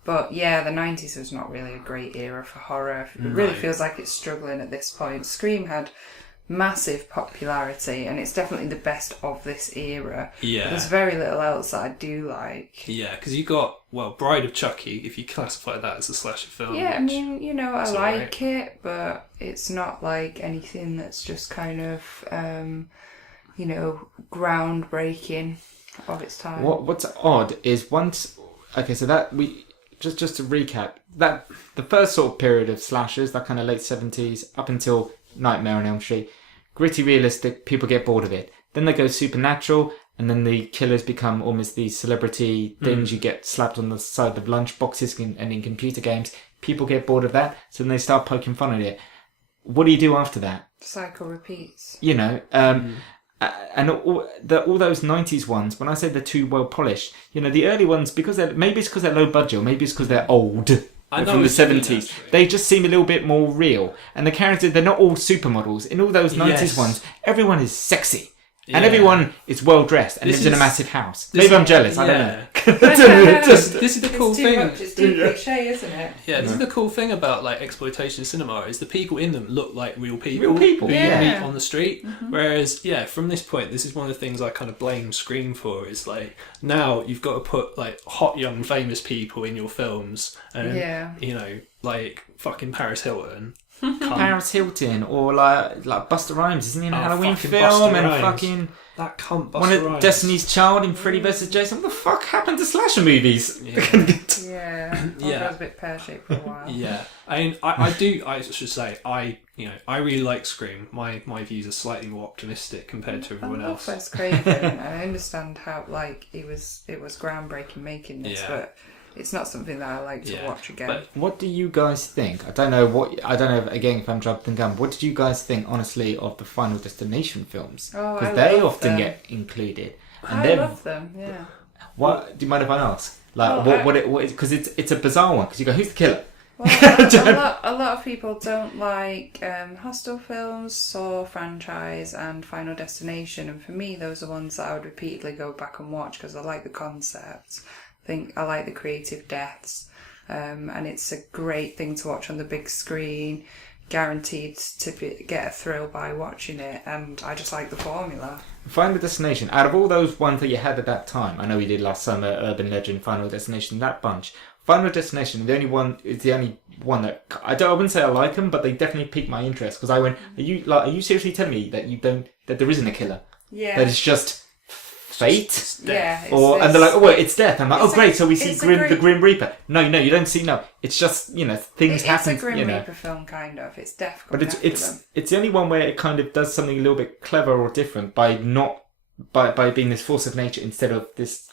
But yeah, the 90s was not really a great era for horror. It really feels like it's struggling at this point. Scream had massive popularity, and it's definitely the best of this era. Yeah. But there's very little else that I do like. Yeah, because you got, Bride of Chucky, if you classify that as a slasher film. Yeah, I mean, you know, I like right. it, but it's not like anything that's just kind of, you know, groundbreaking of its time. What's odd is okay, so that we just to recap, that the first sort of period of slashers, that kind of late 70s up until Nightmare on Elm Street, gritty, realistic, people get bored of it. Then they go supernatural, and then the killers become almost these celebrity things you get slapped on the side of lunch boxes and in computer games. People get bored of that, so then they start poking fun at it. What do you do after that? Cycle repeats. You know, and all those 90s ones, when I say they're too well polished, you know, the early ones, maybe it's because they're low budget, or maybe it's because they're old. From the 70s, they just seem a little bit more real, and the characters, they're not all supermodels. In all those 90s ones, everyone is sexy, and everyone is well dressed and lives in a massive house. Maybe I'm jealous. I don't know. This is the cool thing. It's too cliche, isn't it? Yeah, this is the cool thing about like exploitation cinema, is the people in them look like real people who you meet on the street. Whereas, from this point, this is one of the things I kind of blame Scream for, is like, now you've got to put like hot young famous people in your films, and you know, like fucking Paris Hilton. Paris Hilton, or like Busta Rhymes, isn't he in a Halloween fucking film? Busta And Rhymes. fucking That cunt Busta one of Rhymes. Destiny's Child in Freddy vs. Jason. What the fuck happened to slasher movies? Yeah. Yeah. I was a bit pear-shaped for a while. Yeah, I mean, I should say, I really like Scream. My views are slightly more optimistic compared to everyone I love else. Wes Craven. I understand how it was groundbreaking making this, Yeah. but it's not something that I like to watch again. But What do you guys think? I don't know again if I'm jumping the gun. What did you guys think, honestly, of the Final Destination films? Oh, Because I they love often them. get included. And I then, love them, yeah. what do you mind if I ask? Like, Well, because it's a bizarre one. Because you go, who's the killer? Well, a lot of people don't like Hostel films, Saw franchise, and Final Destination, and for me, those are ones that I would repeatedly go back and watch because I like the concepts. I like the creative deaths, and it's a great thing to watch on the big screen. Guaranteed to get a thrill by watching it, and I just like the formula. Final Destination, out of all those ones that you had at that time, I know we did last summer, Urban Legend, Final Destination, that bunch. Final Destination, the only one that I wouldn't say I like them, but they definitely piqued my interest because I went, are you seriously telling me that there isn't a killer? Yeah. That it's just fate? Yeah. And they're like, oh, it's death. I'm like, oh, great, so we see it's the Grim Reaper. No, you don't see, it's just, things happen. It's a Grim Reaper film, kind of. It's death. But it's the only one where it kind of does something a little bit clever or different by being this force of nature instead of this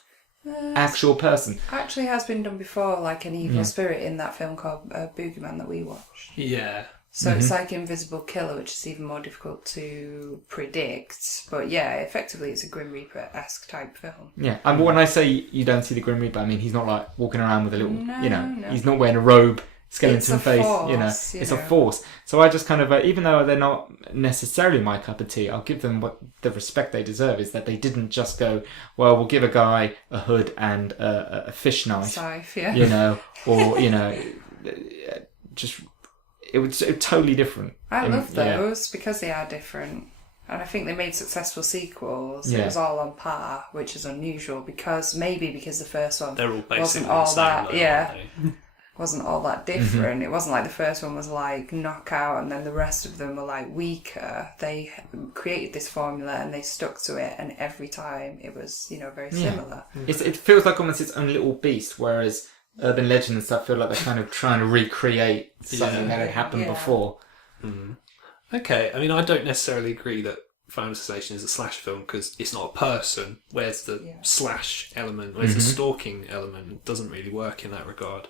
actual person. Actually has been done before, like an evil spirit in that film called Boogeyman that we watched. yeah, So it's like Invisible Killer, which is even more difficult to predict. But yeah, effectively it's a Grim Reaper-esque type film. Yeah, and when I say you don't see the Grim Reaper, I mean he's not like walking around with a little, No. he's not wearing a robe, skeleton It's a face, force, it's a force. So I just kind of, even though they're not necessarily my cup of tea, I'll give them the respect they deserve, is that they didn't just go, well, we'll give a guy a hood and a fish knife, Scythe, yeah. or, just, it was totally different. I love those because they are different. And I think they made successful sequels. Yeah. It was all on par, which is unusual because the first one they're all basically wasn't all the same, that. though, Yeah. aren't they? Wasn't all that different. It wasn't like the first one was like knockout and then the rest of them were like weaker. They created this formula and they stuck to it, and every time it was, very similar. It feels like almost its own little beast, whereas Urban Legend and stuff feel like they're kind of trying to recreate something that had happened before. Okay, I mean, I don't necessarily agree that Final Destination is a slash film because it's not a person. Where's the slash element? Where's the stalking element? It doesn't really work in that regard.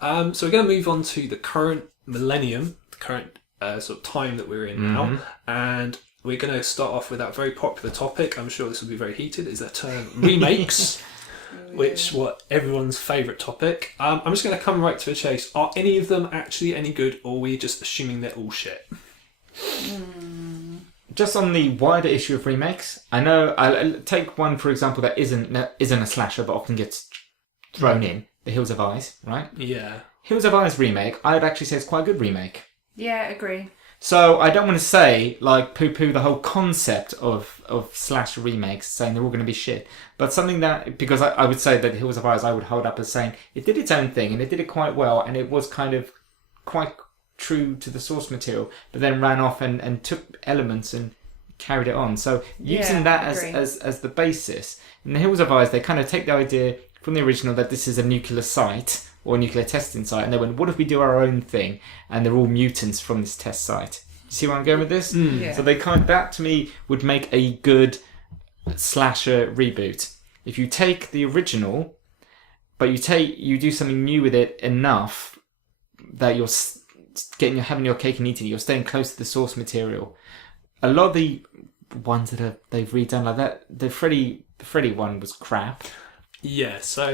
So we're going to move on to the current millennium, the current sort of time that we're in now, and we're going to start off with that very popular topic. I'm sure this will be very heated. Is that term remakes? Which everyone's favourite topic. I'm just going to come right to the chase. Are any of them actually any good, or are we just assuming they're all shit? Just on the wider issue of remakes, I know I'll take one for example that isn't a slasher but often gets thrown in. The Hills of Eyes, right? Yeah. Hills of Eyes remake, I'd actually say it's quite a good remake. Yeah, agree. So I don't want to say, like, poo-poo the whole concept of slasher remakes, saying they're all going to be shit. But something that, because I would say that Hills of Eyes I would hold up as saying it did its own thing and it did it quite well and it was kind of quite true to the source material, but then ran off and took elements and carried it on. So using that as the basis. In the Hills of Eyes, they kind of take the idea from the original that this is a nuclear site or a nuclear testing site, and they went, what if we do our own thing and they're all mutants from this test site? You see where I'm going with this? Yeah. So that to me would make a good slasher reboot. If you take the original but you do something new with it enough that you're having your cake and eating it, you're staying close to the source material. A lot of the ones that they've redone like that, the Freddy one was crap. Yeah, so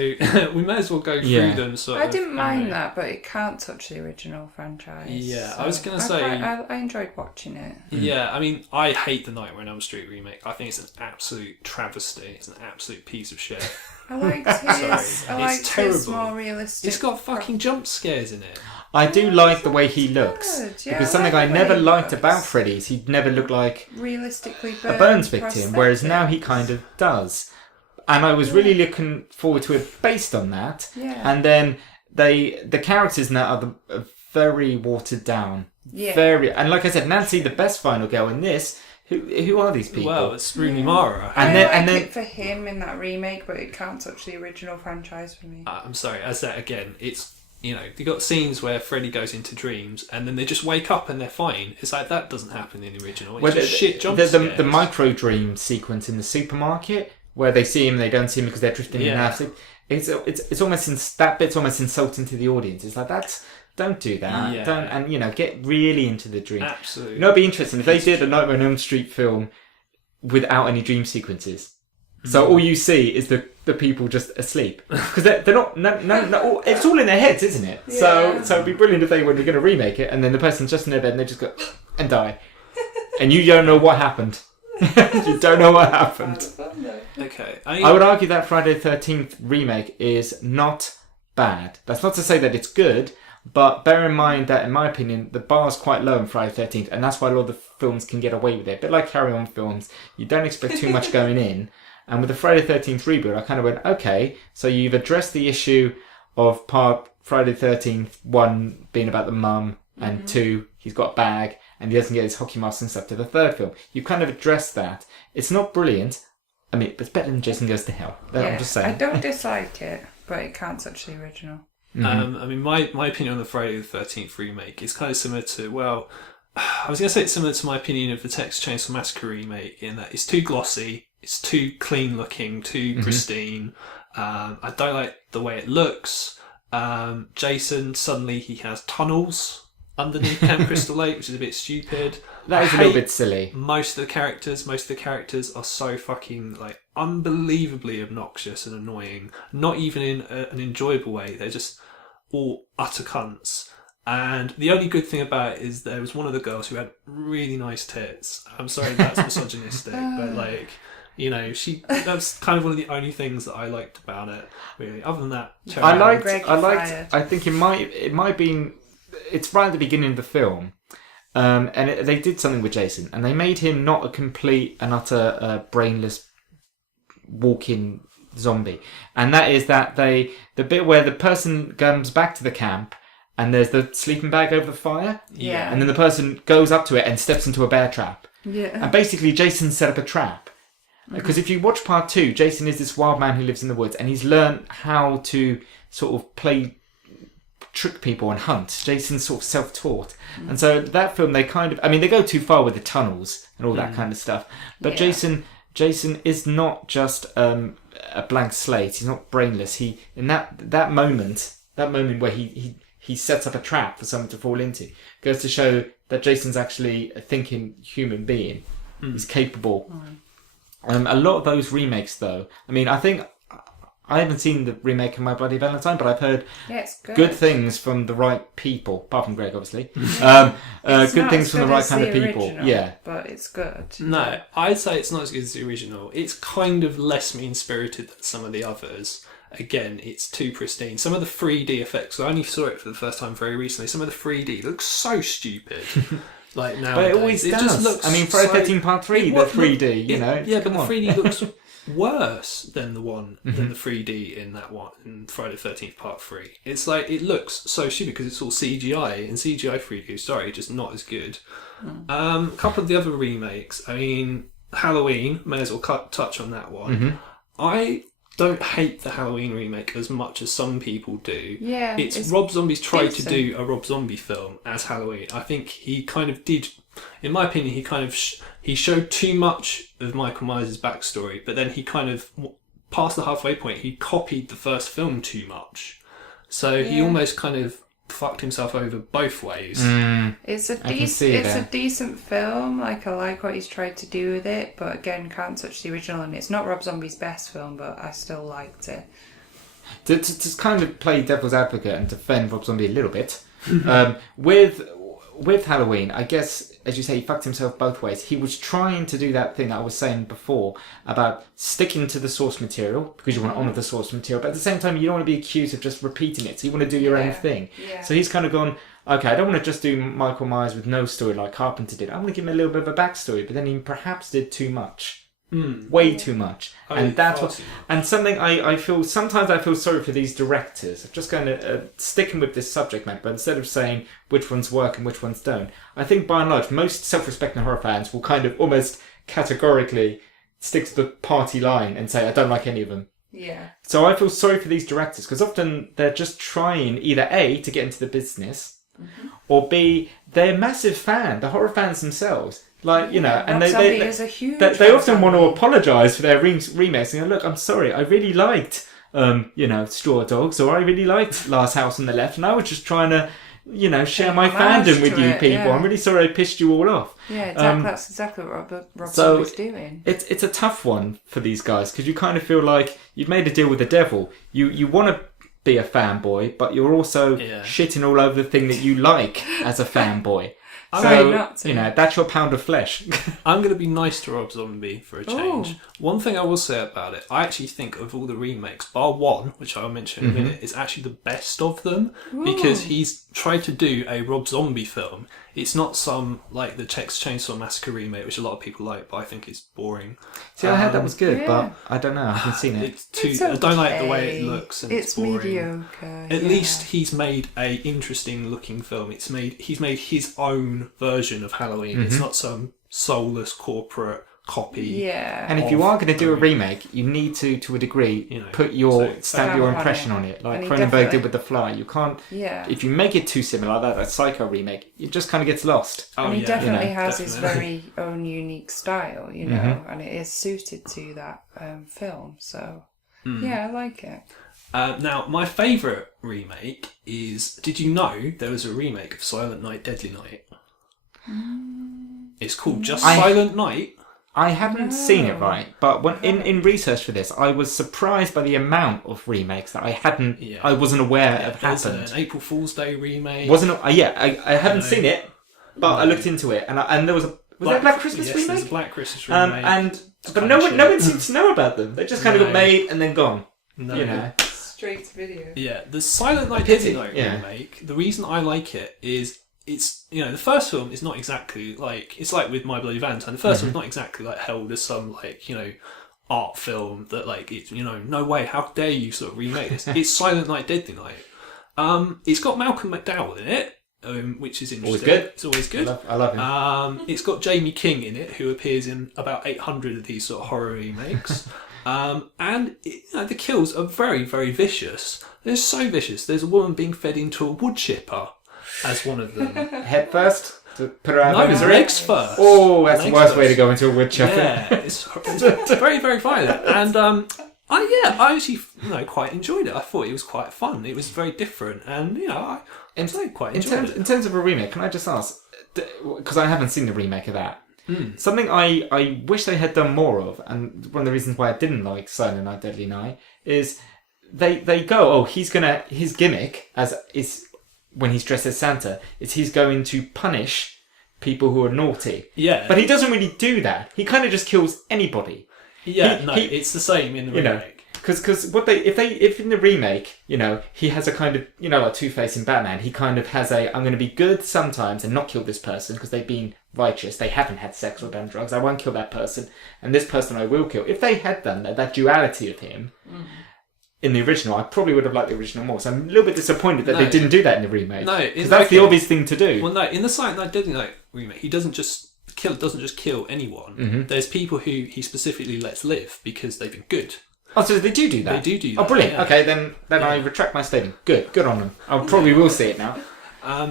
we may as well go through them. I didn't mind that, but it can't touch the original franchise. Yeah, so I was going to say... I enjoyed watching it. Yeah, I mean, I hate the Nightmare on Elm Street remake. I think it's an absolute travesty. It's an absolute piece of shit. I liked his, It's terrible. His more realistic... It's got fucking jump scares in it. I do like the way he looks. Yeah, because something I never liked about Freddy's, he never looked like realistically a Burns victim, whereas now he kind of does. And I was really looking forward to it based on that. Yeah. And then the characters now are very watered down. very... And like I said, Nancy, the best final girl in this, who are these people? Well, it's Rooney Mara. I like it for him in that remake, but it can't touch the original franchise for me. I'm sorry, as that again, it's... You know, you got scenes where Freddy goes into dreams and then they just wake up and they're fine. It's like that doesn't happen in the original. It's just shit jump scares. The micro dream sequence in the supermarket where they see him and they don't see him because they're drifting in and out. It's almost that bit's almost insulting to the audience. It's like don't do that. Yeah. Don't, and get really into the dream. Absolutely. It'd be interesting if they did a Nightmare on Elm Street film without any dream sequences. So all you see is the people just asleep because they're not. No, it's all in their heads, isn't it? Yeah. So it'd be brilliant if they were going to remake it, and then the person's just in their bed and they just go and die, and you don't know what happened. You don't know what happened. Okay, I would argue that Friday the 13th remake is not bad. That's not to say that it's good, but bear in mind that, in my opinion, the bar's quite low in Friday the 13th, and that's why a lot of the films can get away with it. A bit like Carry On films, you don't expect too much going in. And with the Friday the 13th reboot, I kind of went, okay, so you've addressed the issue of part Friday the 13th, 1 being about the mum, and 2, he's got a bag, and he doesn't get his hockey mask and stuff to the third film. You've kind of addressed that. It's not brilliant. I mean, it's better than Jason Goes to Hell. I'm just saying. I don't dislike it, but it can't touch the original. I mean, my opinion on the Friday the 13th remake is kind of similar to, well, I was going to say it's similar to my opinion of the Texas Chainsaw Massacre remake in that it's too glossy, it's too clean looking, too pristine. I don't like the way it looks. Jason, suddenly he has tunnels underneath Camp Crystal Lake, which is a bit stupid. That is a little bit silly. Most of the characters are so fucking unbelievably obnoxious and annoying. Not even in an enjoyable way. They're just all utter cunts. And the only good thing about it is there was one of the girls who had really nice tits. I'm sorry that's misogynistic, but that's kind of one of the only things that I liked about it. Really, other than that, I think it might be. It's right at the beginning of the film, and they did something with Jason, and they made him not a complete and utter brainless walking zombie, and that is that the bit where the person comes back to the camp. And there's the sleeping bag over the fire. Yeah. And then the person goes up to it and steps into a bear trap. Yeah. And basically Jason set up a trap. Because if you watch part 2, Jason is this wild man who lives in the woods and he's learned how to sort of trick people and hunt. Jason's sort of self-taught. And so that film, they go too far with the tunnels and all that kind of stuff. But Jason is not just a blank slate. He's not brainless. In that moment where he sets up a trap for someone to fall into, goes to show that Jason's actually a thinking human being. He's capable. A lot of those remakes, though, I mean, I think I haven't seen the remake of My Bloody Valentine, but I've heard good things from the right people, apart from Greg, obviously. Good things from the right kind of people. Yeah, but it's good. No, I'd say it's not as good as the original. It's kind of less mean-spirited than some of the others. Again, it's too pristine. Some of the 3D effects, I only saw it for the first time very recently. Some of the 3D looks so stupid. Like now, but it always does. Just looks. I mean, Friday 13 Part 3, the 3D, you know. Yeah, but the 3D looks worse than the 3D in that one in Friday 13th Part 3. It's like it looks so stupid because it's all CGI, and CGI 3D, sorry, just not as good. A couple of the other remakes. I mean, Halloween. May as well touch on that one. I don't hate the Halloween remake as much as some people do. Yeah, it's Rob Zombie's tried to do a Rob Zombie film as Halloween. I think he kind of did, in my opinion, he showed too much of Michael Myers' backstory, but then he kind of, past the halfway point, he copied the first film too much. So he almost kind of fucked himself over both ways. It's a decent film. I like what he's tried to do with it, but again, can't touch the original. And it's not Rob Zombie's best film, but I still liked it. To kind of play devil's advocate and defend Rob Zombie a little bit, with Halloween, I guess, as you say, he fucked himself both ways. He was trying to do that thing that I was saying before about sticking to the source material because you want to honour the source material, but at the same time you don't want to be accused of just repeating it, so you want to do your own thing. Yeah. So he's kind of gone, okay, I don't want to just do Michael Myers with no story like Carpenter did. I want to give him a little bit of a backstory, but then he perhaps did too much Way too much. And that's far what. too much. And something I feel sometimes I feel sorry for these directors. I'm just going to sticking with this subject matter, but instead of saying which ones work and which ones don't, I think by and large most self-respecting horror fans will kind of almost categorically stick to the party line and say I don't like any of them. Yeah. So I feel sorry for these directors because often they're just trying either A, to get into the business, or B, they're a massive fan, the horror fans themselves. Like, you know, and they is a huge they often want to apologise for their remakes and go, look, I'm sorry, I really liked, Straw Dogs, or I really liked Last House on the Left, and I was just trying to, share my fandom with you people. Yeah. I'm really sorry I pissed you all off. Yeah, exactly. That's exactly what Rob Zombie's doing. It's a tough one for these guys because you kind of feel like you've made a deal with the devil. You want to be a fanboy, but you're also shitting all over the thing that you like as a fanboy. So, that's your pound of flesh. I'm going to be nice to Rob Zombie for a change. Ooh. One thing I will say about it, I actually think of all the remakes, bar one, which I'll mention in a minute, is actually the best of them. Ooh. Because he's tried to do a Rob Zombie film. It's not some, like, the Texas Chainsaw Massacre remake, which a lot of people like, but I think it's boring. See, I heard that was good, but I don't know. I haven't seen it. I don't like the way it looks, and it's boring. Mediocre. At least he's made a interesting looking film. He's made his own version of Halloween. It's not some soulless corporate copy. Yeah. And if you are going to do a remake, you need to a degree, put your stamp your impression on it, like Cronenberg did with The Fly. You can't. Yeah. If you make it too similar, like that Psycho remake, it just kind of gets lost. And he definitely has his very own unique style, and it is suited to that film. So yeah, I like it. Now, my favourite remake is... Did you know there was a remake of Silent Night, Deadly Night? It's called just Silent Night. I haven't seen it, right? But when in research for this, I was surprised by the amount of remakes that I wasn't aware of happened. There's an April Fool's Day remake. I hadn't seen it, but I looked into it, and there was a... Was there a Black Christmas remake? There's a Black Christmas remake. But no one seems to know about them. They just kind of got made and then gone. No. Straight to video. Yeah, the Silent Night Deadly Night remake, the reason I like it is it's, the first film is not exactly like, it's like with My Bloody Valentine, the first film is not exactly like held as some like, art film that like, it's, no way, how dare you sort of remake this. It's Silent Night Deadly Night. It's got Malcolm McDowell in it, which is interesting. Always good. It's always good. I love him. It's got Jamie King in it, who appears in about 800 of these sort of horror remakes. And the kills are very, very vicious. They're so vicious. There's a woman being fed into a wood chipper as one of them. Head first to put her out of misery. Legs first. Oh, that's the worst way to go into a wood chipper. Yeah, it's very, very violent. And I actually quite enjoyed it. I thought it was quite fun. It was very different, and I quite enjoyed it. In terms of a remake, can I just ask? Because I haven't seen the remake of that. Something I wish they had done more of, and one of the reasons why I didn't like Silent Night Deadly Night is they go, his gimmick is when he's dressed as Santa is he's going to punish people who are naughty. Yeah, but he doesn't really do that. He kind of just kills anybody. Yeah, it's the same in the remake. Because if in the remake, he has a kind of, like Two-Face in Batman, he kind of has I'm going to be good sometimes and not kill this person because they've been righteous, they haven't had sex or done drugs, I won't kill that person, and this person I will kill. If they had done that duality of him in the original, I probably would have liked the original more. So I'm a little bit disappointed that they didn't do that in the remake. No, because that's the obvious thing to do. Well, no, in the Silent Night Deadly Night remake, he doesn't just kill anyone. There's people who he specifically lets live because they've been good. Oh, so they do that? They do that. Oh, brilliant. Yeah. Okay, then I retract my statement. Good on them. I probably will see it now.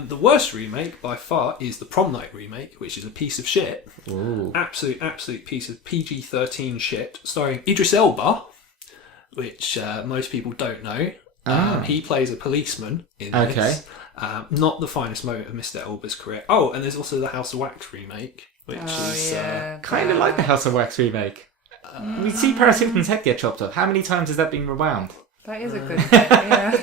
The worst remake by far is the Prom Night remake, which is a piece of shit. Ooh. Absolute piece of PG-13 shit, starring Idris Elba, which most people don't know. He plays a policeman in this. Not the finest moment of Mr. Elba's career. Oh, and there's also the House of Wax remake, which is kind of like the House of Wax remake. We see Paris Hilton's head get chopped off. How many times has that been rewound? That is a good thing, yeah.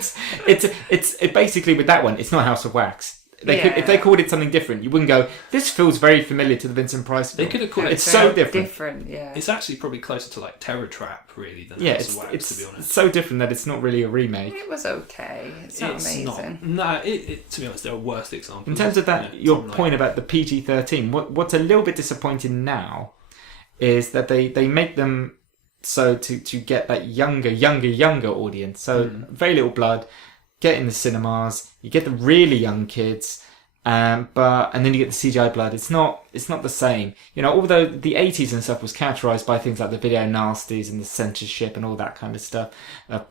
It's basically with that one, it's not House of Wax. If they called it something different, you wouldn't go, this feels very familiar to the Vincent Price film. They could have called it... It's so different. Yeah. It's actually probably closer to like Terror Trap, really, than House of Wax, to be honest. It's so different that it's not really a remake. It was okay. It's not amazing. To be honest, there are worse examples. In terms of that, your point about the PG-13, what's a little bit disappointing now is that they make them so to get that younger audience. So very little blood, get in the cinemas, you get the really young kids, and then you get the CGI blood. It's not the same. You know, although the 80s and stuff was characterised by things like the video nasties and the censorship and all that kind of stuff,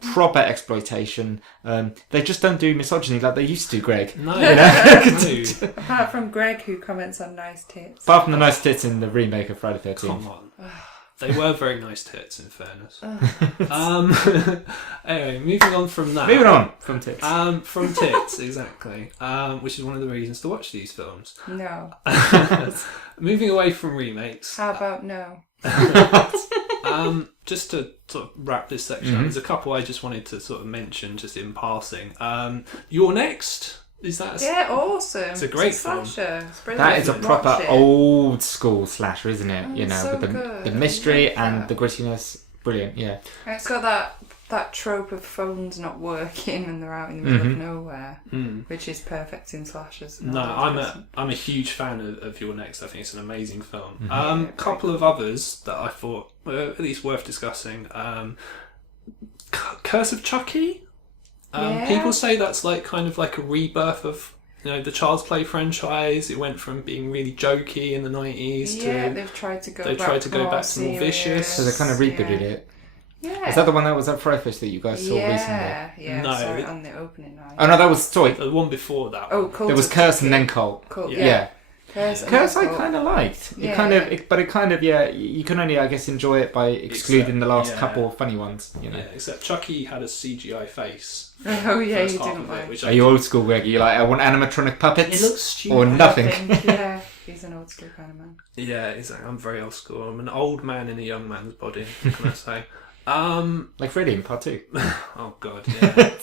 proper exploitation. They just don't do misogyny like they used to, Greg. No, you know? no. Apart from Greg, who comments on nice tits. Apart from the nice tits in the remake of Friday the 13th. Come on. They were very nice tits, in fairness. Anyway, moving on from that. Moving on from tits. From tits, exactly. Which is one of the reasons to watch these films. No. Moving away from remakes. How about no? Just to sort of wrap this section up, there's a couple I just wanted to sort of mention just in passing. You're Next. Is that awesome. It's a great slasher. It's brilliant. That is a proper old school slasher, isn't it? You know, so with good. the mystery and that. the grittiness. Brilliant, yeah. And it's got that trope of phones not working and they're out in the middle of nowhere, which is perfect in slashers. No, I'm a huge fan of Your Next. I think it's an amazing film. Couple of others that I thought were at least worth discussing. Curse of Chucky. People say that's like kind of like a rebirth of, you know, the Child's Play franchise. It went from being really jokey in the 90s to they've tried to go back to more vicious. So they kind of rebooted it. Yeah. Is that the one that was at Fright that you guys saw recently? Yeah, No, I saw it on the opening night. Oh no, that was The one before that. Oh, Cult there was of Curse Chucky. and then Cult. Cult, Yeah. Curse I kind of liked. You can only, I guess, enjoy it by excluding the last couple of funny ones. You know. Yeah, except Chucky had a CGI face. Oh yeah, First you half didn't of it, like. which Are you old school, Greg? You're like, I want animatronic puppets. It looks stupid. Or nothing. Yeah, he's an old school kind of man. Yeah, exactly. I'm very old school. I'm an old man in a young man's body. What can I say? Like Freddy in Part 2. Oh god, yeah.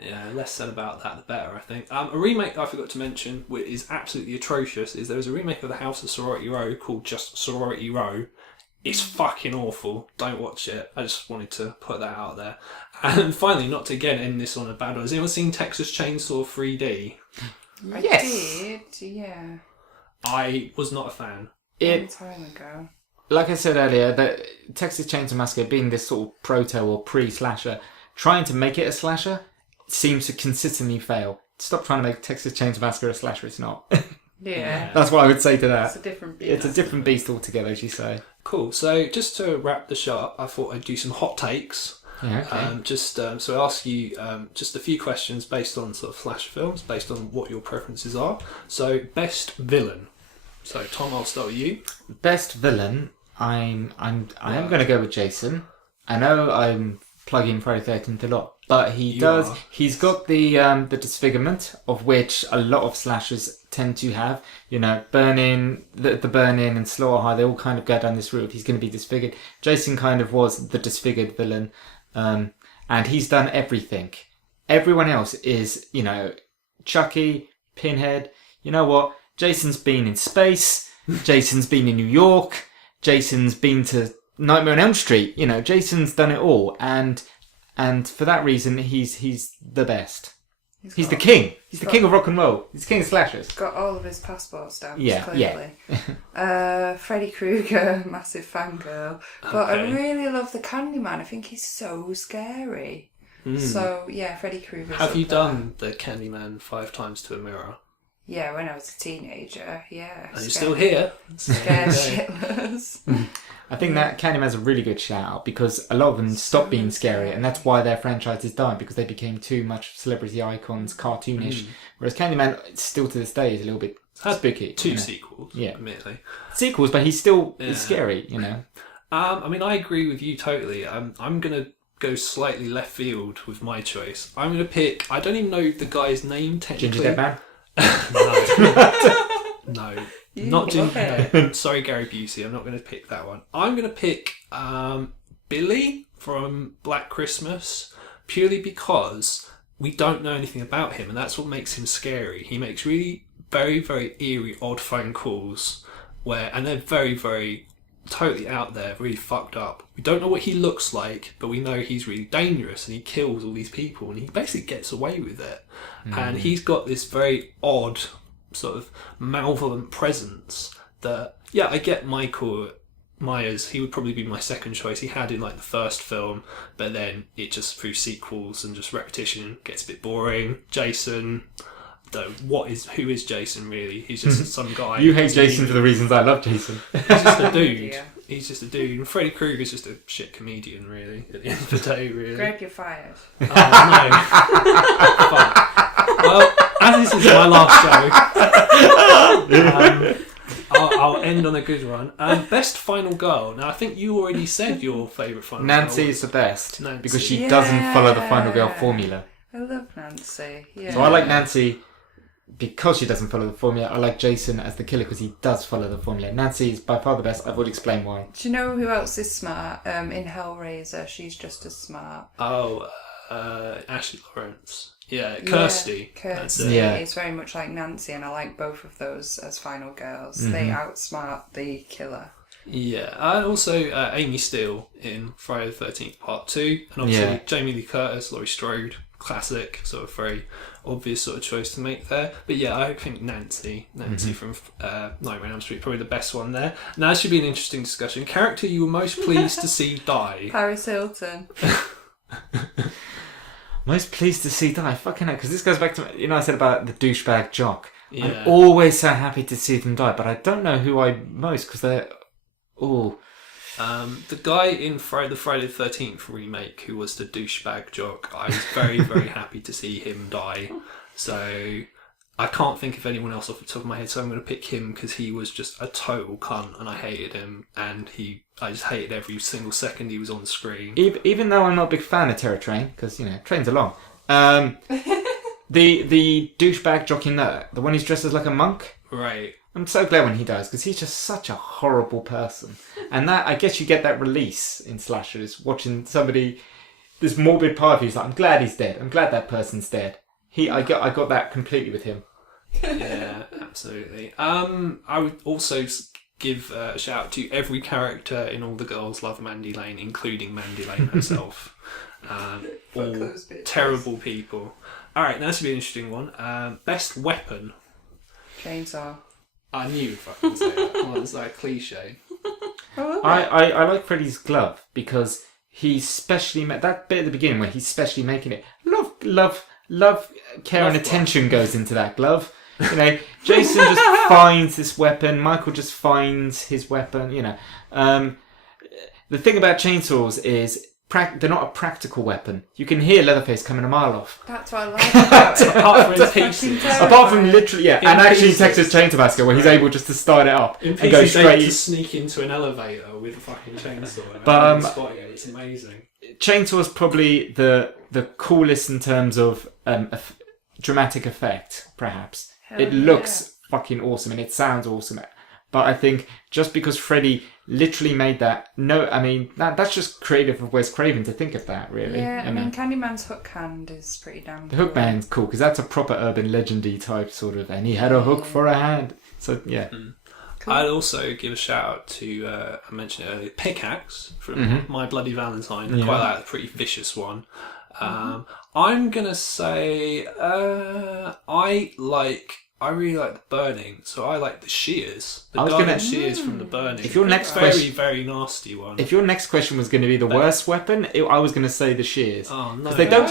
Yeah, less said about that, the better, I think. A remake I forgot to mention, which is absolutely atrocious, is there was a remake of The House of Sorority Row called just Sorority Row. It's fucking awful. Don't watch it. I just wanted to put that out there. And finally, not to again end this on a bad one, has anyone seen Texas Chainsaw 3D? I did, yeah. I was not a fan. A long time ago. Like I said earlier, the Texas Chainsaw Massacre being this sort of proto or pre-slasher, trying to make it a slasher seems to consistently fail. Stop trying to make Texas Chainsaw Massacre a slasher, it's not. Yeah. That's what I would say to that. It's a different beast. It's a different beast altogether, as you say. Cool. So just to wrap the show up, I thought I'd do some hot takes. Yeah, okay. So I'll ask you just a few questions based on sort of slasher films, based on what your preferences are. So best villain. So Tom, I'll start with you. Best villain, I am going to go with Jason. I know I'm plugging Friday the 13th a lot, but he's got the disfigurement, of which a lot of slashers tend to have. You know, Burn-In, the Burn-In and Slaughter High, they all kind of go down this route. He's going to be disfigured. Jason kind of was the disfigured villain, and he's done everything. Everyone else is, you know, Chucky, Pinhead. You know what? Jason's been in space. Jason's been in New York. Jason's been to Nightmare on Elm Street. You know, Jason's done it all, and for that reason, he's the best. He's the king. He's the king of rock and roll. He's the king of slashers. Got all of his passport stamps, Yeah, clearly. Freddy Krueger, massive fangirl. But I really love the Candyman. I think he's so scary. So, yeah, Freddy Krueger. Have you done the Candyman 5 times to a mirror? Yeah, when I was a teenager, yeah. And you're still here. Scared shitless. I think that Candyman's a really good shout out because a lot of them stopped being scary, and that's why their franchises died, because they became too much celebrity icons, cartoonish. Whereas Candyman, still to this day, is a little bit spooky. 2 sequels, admittedly. Sequels, but he's still is scary, you know. I mean, I agree with you totally. I'm going to go slightly left field with my choice. I'm going to pick, I don't even know the guy's name technically. Gingerdead Man? No. Not Gingerdead. Sorry, Gary Busey. I'm not going to pick that one. I'm going to pick Billy from Black Christmas, purely because we don't know anything about him, and that's what makes him scary. He makes really very, very eerie, odd phone calls, and they're very, very totally out there, really fucked up. We don't know what he looks like, but we know he's really dangerous, and he kills all these people, and he basically gets away with it. And he's got this very odd sort of malevolent presence that, I get Michael Myers, he would probably be my second choice. He had in like the first film, but then it just through sequels and just repetition gets a bit boring. Jason, though, who is Jason really? He's just some guy. You hate Jason for the reasons I love Jason. He's just a dude. Yeah. He's just a dude. And Freddy Krueger's just a shit comedian, really. At the end of the day, really. Greg, you're fired. Oh no! Fuck. Well, as this is my last show. I'll end on a good one. Best final girl. Now, I think you already said your favourite final girl. Nancy is the best Nancy. because she doesn't follow the final girl formula. I love Nancy. Yeah. So I like Nancy because she doesn't follow the formula. I like Jason as the killer because he does follow the formula. Nancy is by far the best. I will explain why. Do you know who else is smart? In Hellraiser, she's just as smart. Oh, Ashley Lawrence. Yeah, Kirsty. Yeah, That's Kirsty it. is very much like Nancy, and I like both of those as final girls. They outsmart the killer. Yeah, and also Amy Steele in Friday the 13th Part 2, and obviously Jamie Lee Curtis, Laurie Strode, classic, sort of very obvious sort of choice to make there. But yeah, I think Nancy from Nightmare on Elm Street, probably the best one there. Now, this should be an interesting discussion. Character you were most pleased to see die? Paris Hilton. Most pleased to see die. Fucking hell, because this goes back to, I said about the douchebag jock. Yeah. I'm always so happy to see them die, but I don't know who I most, because they're... Oh. The guy in the Friday the 13th remake who was the douchebag jock, I was very, very happy to see him die. So I can't think of anyone else off the top of my head, so I'm going to pick him because he was just a total cunt and I hated him, and I just hated every single second he was on the screen. Even though I'm not a big fan of Terror Train, because, trains are long, the douchebag jock in there, the one who's dressed as like a monk, Right. I'm so glad when he dies because he's just such a horrible person. And that, I guess you get that release in slashers, watching somebody, this morbid part of you is like, I'm glad he's dead. I'm glad that person's dead. I got that completely with him. Yeah, absolutely. I would also give a shout out to every character in All the Girls Love Mandy Lane, including Mandy Lane herself. All terrible people. Alright, now this would be an interesting one. Best weapon. Chainsaw. I knew you'd fucking say that. Well, it's like a cliche. I like Freddy's glove because he's specially that bit at the beginning where he's specially making it. Love, care and attention goes into that glove. Jason just finds this weapon. Michael just finds his weapon. The thing about chainsaws is they're not a practical weapon. You can hear Leatherface coming a mile off. That's what I like about it. Apart from in pieces. Apart from literally, and actually in pieces. Texas Chainsaw Massacre, where he's able just to start it up In and go pieces, they straight. just sneak into an elevator with a fucking chainsaw. But, spotting it. It's amazing. Chainsaw is probably the coolest in terms of dramatic effect, perhaps. Hell It looks fucking awesome and it sounds awesome. But I think just because Freddy literally made that, that's just creative of Wes Craven to think of that, really. Yeah, I mean, Candyman's hook hand is pretty damn The cool. hook man's cool because that's a proper urban legendy type sort of, and he had a hook for a hand. So, yeah. Cool. I'd also give a shout out to, I mentioned it earlier, Pickaxe from My Bloody Valentine. Yeah. Quite that pretty vicious one. I'm going to say I really like the Burning, so I like the Shears. The garden shears from the Burning. If your next very, question, very nasty one. If your next question was going to be the worst weapon, I was going to say the shears. Oh no! They don't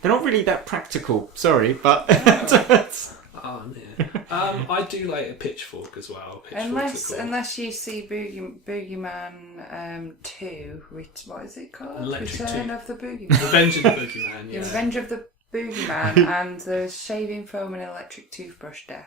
they're not really that practical. Sorry, but. Oh no. I do like a pitchfork as well. Unless you see Boogeyman 2, what is it called? Electric Return 2. of the Boogeyman. Revenge of the Boogeyman. Yeah. Revenge of the Boogeyman and the shaving foam and electric toothbrush death.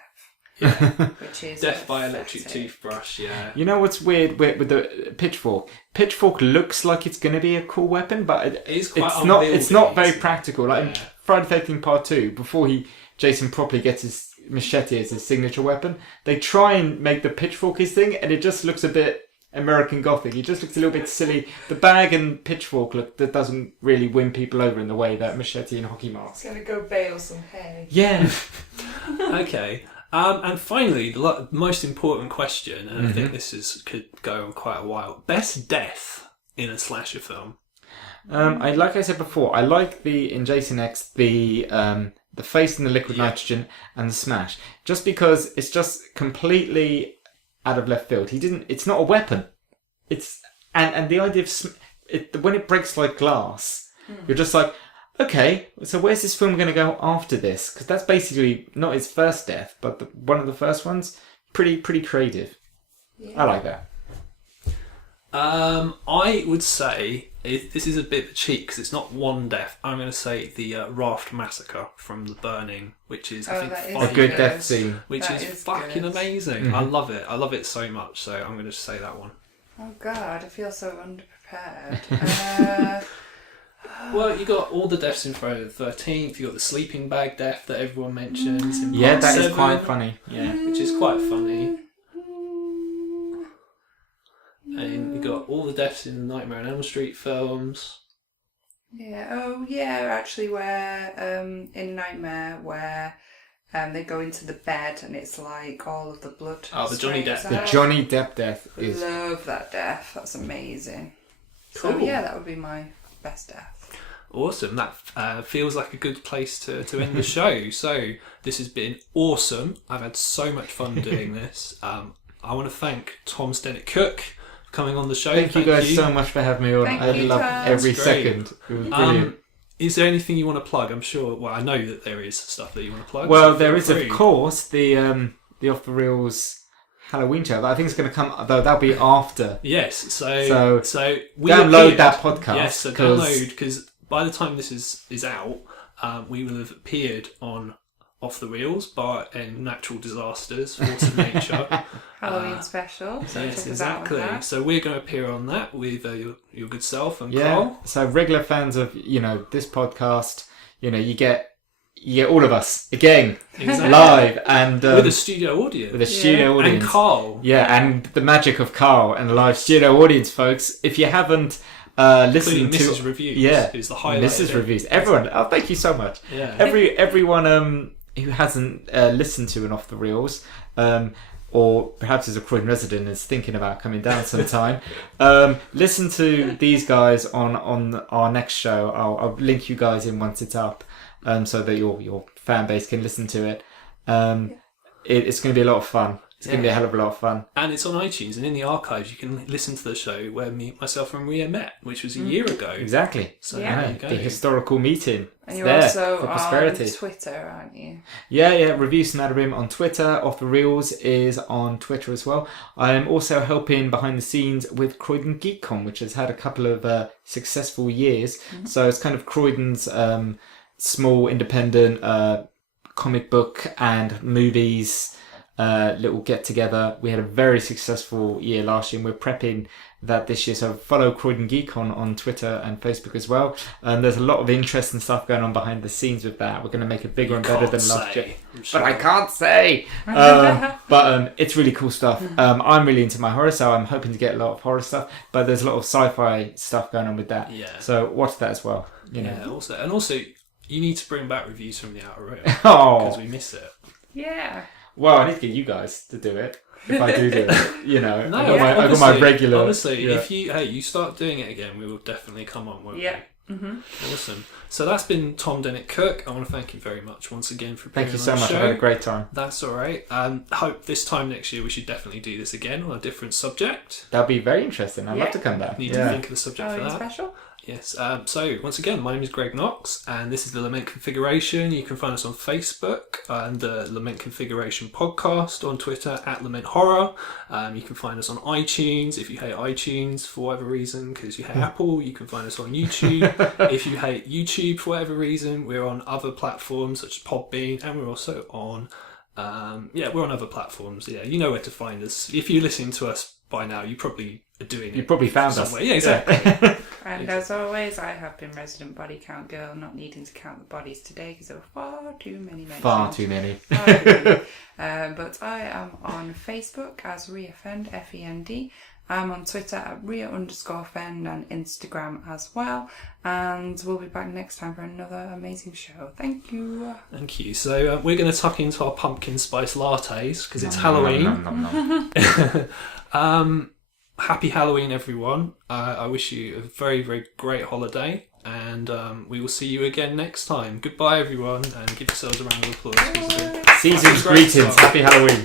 Yeah. Which is Death by electric toothbrush. Yeah. You know what's weird with the pitchfork? Pitchfork looks like it's going to be a cool weapon, but it's not. It's not very practical. Like in Friday the 13th Part 2, before Jason properly gets his machete as his signature weapon, they try and make the pitchfork his thing, and it just looks a bit American Gothic. It just looks a little bit silly. The bag and pitchfork that doesn't really win people over in the way that machete and hockey mask. It's going to go bale some hay. Yeah. Okay. And finally, the most important question, and I think this could go on quite a while. Best death in a slasher film. Like I said before, I like in Jason X the face in the liquid nitrogen and the smash, just because it's just completely out of left field. It's not a weapon. it's and the idea of when it breaks like glass, you're just like, okay, so where's this film going to go after this? Because that's basically not its first death, but one of the first ones. Pretty creative. Yeah. I like that. I would say this is a bit of a cheat because it's not one death. I'm going to say the Raft Massacre from The Burning, which is I think a good death scene, which is fucking amazing. Mm-hmm. I love it. I love it so much. So I'm going to say that one. Oh God, I feel so underprepared. Well, you got all the deaths in Friday the 13th. You got the sleeping bag death that everyone mentions. In Part that 7, is quite funny. Yeah, which is quite funny. And you got all the deaths in the Nightmare on Elm Street films. Yeah. Oh, yeah. Actually, where in Nightmare, where they go into the bed and it's like all of the blood. Oh, the Johnny Depp. The Johnny Depp death is. Love that death. That's amazing. Cool. So yeah, that would be my best death. Awesome. That feels like a good place to end the show. So this has been awesome. I've had so much fun doing this. I want to thank Tom Dennett-Cook for coming on the show. Thank you guys so much for having me on. I love every second. It was brilliant. Is there anything you want to plug? I'm sure. Well, I know that there is stuff that you want to plug. Well, so there is, of course, the Off the Reels Halloween show. I think it's going to come, though that'll be after. Yes. So we download that podcast. Yes. So download, because by the time this is out, we will have appeared on Off the Reels in Natural Disasters, Force of Nature. Halloween special. So yes, exactly. So we're going to appear on that with your good self and Carl. So regular fans of this podcast, you get all of us again live and with a studio audience. And Carl. Yeah, and the magic of Carl and the live studio audience, folks. If you haven't listened to Mrs. Reviews, who's the highlight. Mrs. Reviews. Everyone, thank you so much. Yeah. Everyone who hasn't listened to an Off the Reels, or perhaps is a Croydon resident and is thinking about coming down sometime, listen to these guys on our next show. I'll link you guys in once it's up, so that your fan base can listen to it. It's going to be a lot of fun. It's going to be a hell of a lot of fun. And it's on iTunes, and in the archives you can listen to the show where myself and Maria met, which was a year ago. Exactly. So there you go. The historical meeting. And you're also on Twitter, aren't you? Yeah. Review Smatterim on Twitter. Off the Reels is on Twitter as well. I'm also helping behind the scenes with Croydon GeekCon, which has had a couple of successful years. Mm-hmm. So it's kind of Croydon's small independent comic book and movies little get together. We had a very successful year last year and we're prepping that this year, so follow Croydon Geek on Twitter and Facebook as well. There's a lot of interesting stuff going on behind the scenes with that. We're going to make it bigger and better than last year, but I can't say. But it's really cool stuff. I'm really into my horror, so I'm hoping to get a lot of horror stuff, but there's a lot of sci-fi stuff going on with that, so watch that as well. Also you need to bring back Reviews from the Outer Rim because we miss it. Yeah. Well, I need to get you guys to do it. If I do it, No, I got my regular. Honestly, if you start doing it again, we will definitely come on, won't we? Mm-hmm. Awesome. So that's been Tom Dennett-Cook. I want to thank you very much once again for appearing on the show. Thank you so much. I had a great time. That's all right. I hope this time next year we should definitely do this again on a different subject. That'd be very interesting. I'd love to come back. Need to think of a subject for that. Special? Yes. So once again, my name is Greg Knox, and this is the Lament Configuration. You can find us on Facebook and the Lament Configuration podcast, on Twitter at Lament Horror. You can find us on iTunes if you hate iTunes for whatever reason, because you hate Apple. You can find us on YouTube if you hate YouTube for whatever reason. We're on other platforms such as Podbean, and we're also on we're on other platforms. Yeah, you know where to find us. If you're listening to us by now, you probably are doing it. You probably found somewhere. us. Yeah, exactly. And as always, I have been resident body count girl, not needing to count the bodies today because there were far too many mentions. Far too many. But I am on Facebook as RiaFend, F-E-N-D. I'm on Twitter at Ria_Fend and Instagram as well. And we'll be back next time for another amazing show. Thank you. Thank you. So we're going to tuck into our pumpkin spice lattes because it's Halloween. Happy Halloween, everyone. I wish you a very, very great holiday. And we will see you again next time. Goodbye, everyone. And give yourselves a round of applause. Season's greetings. Happy Halloween.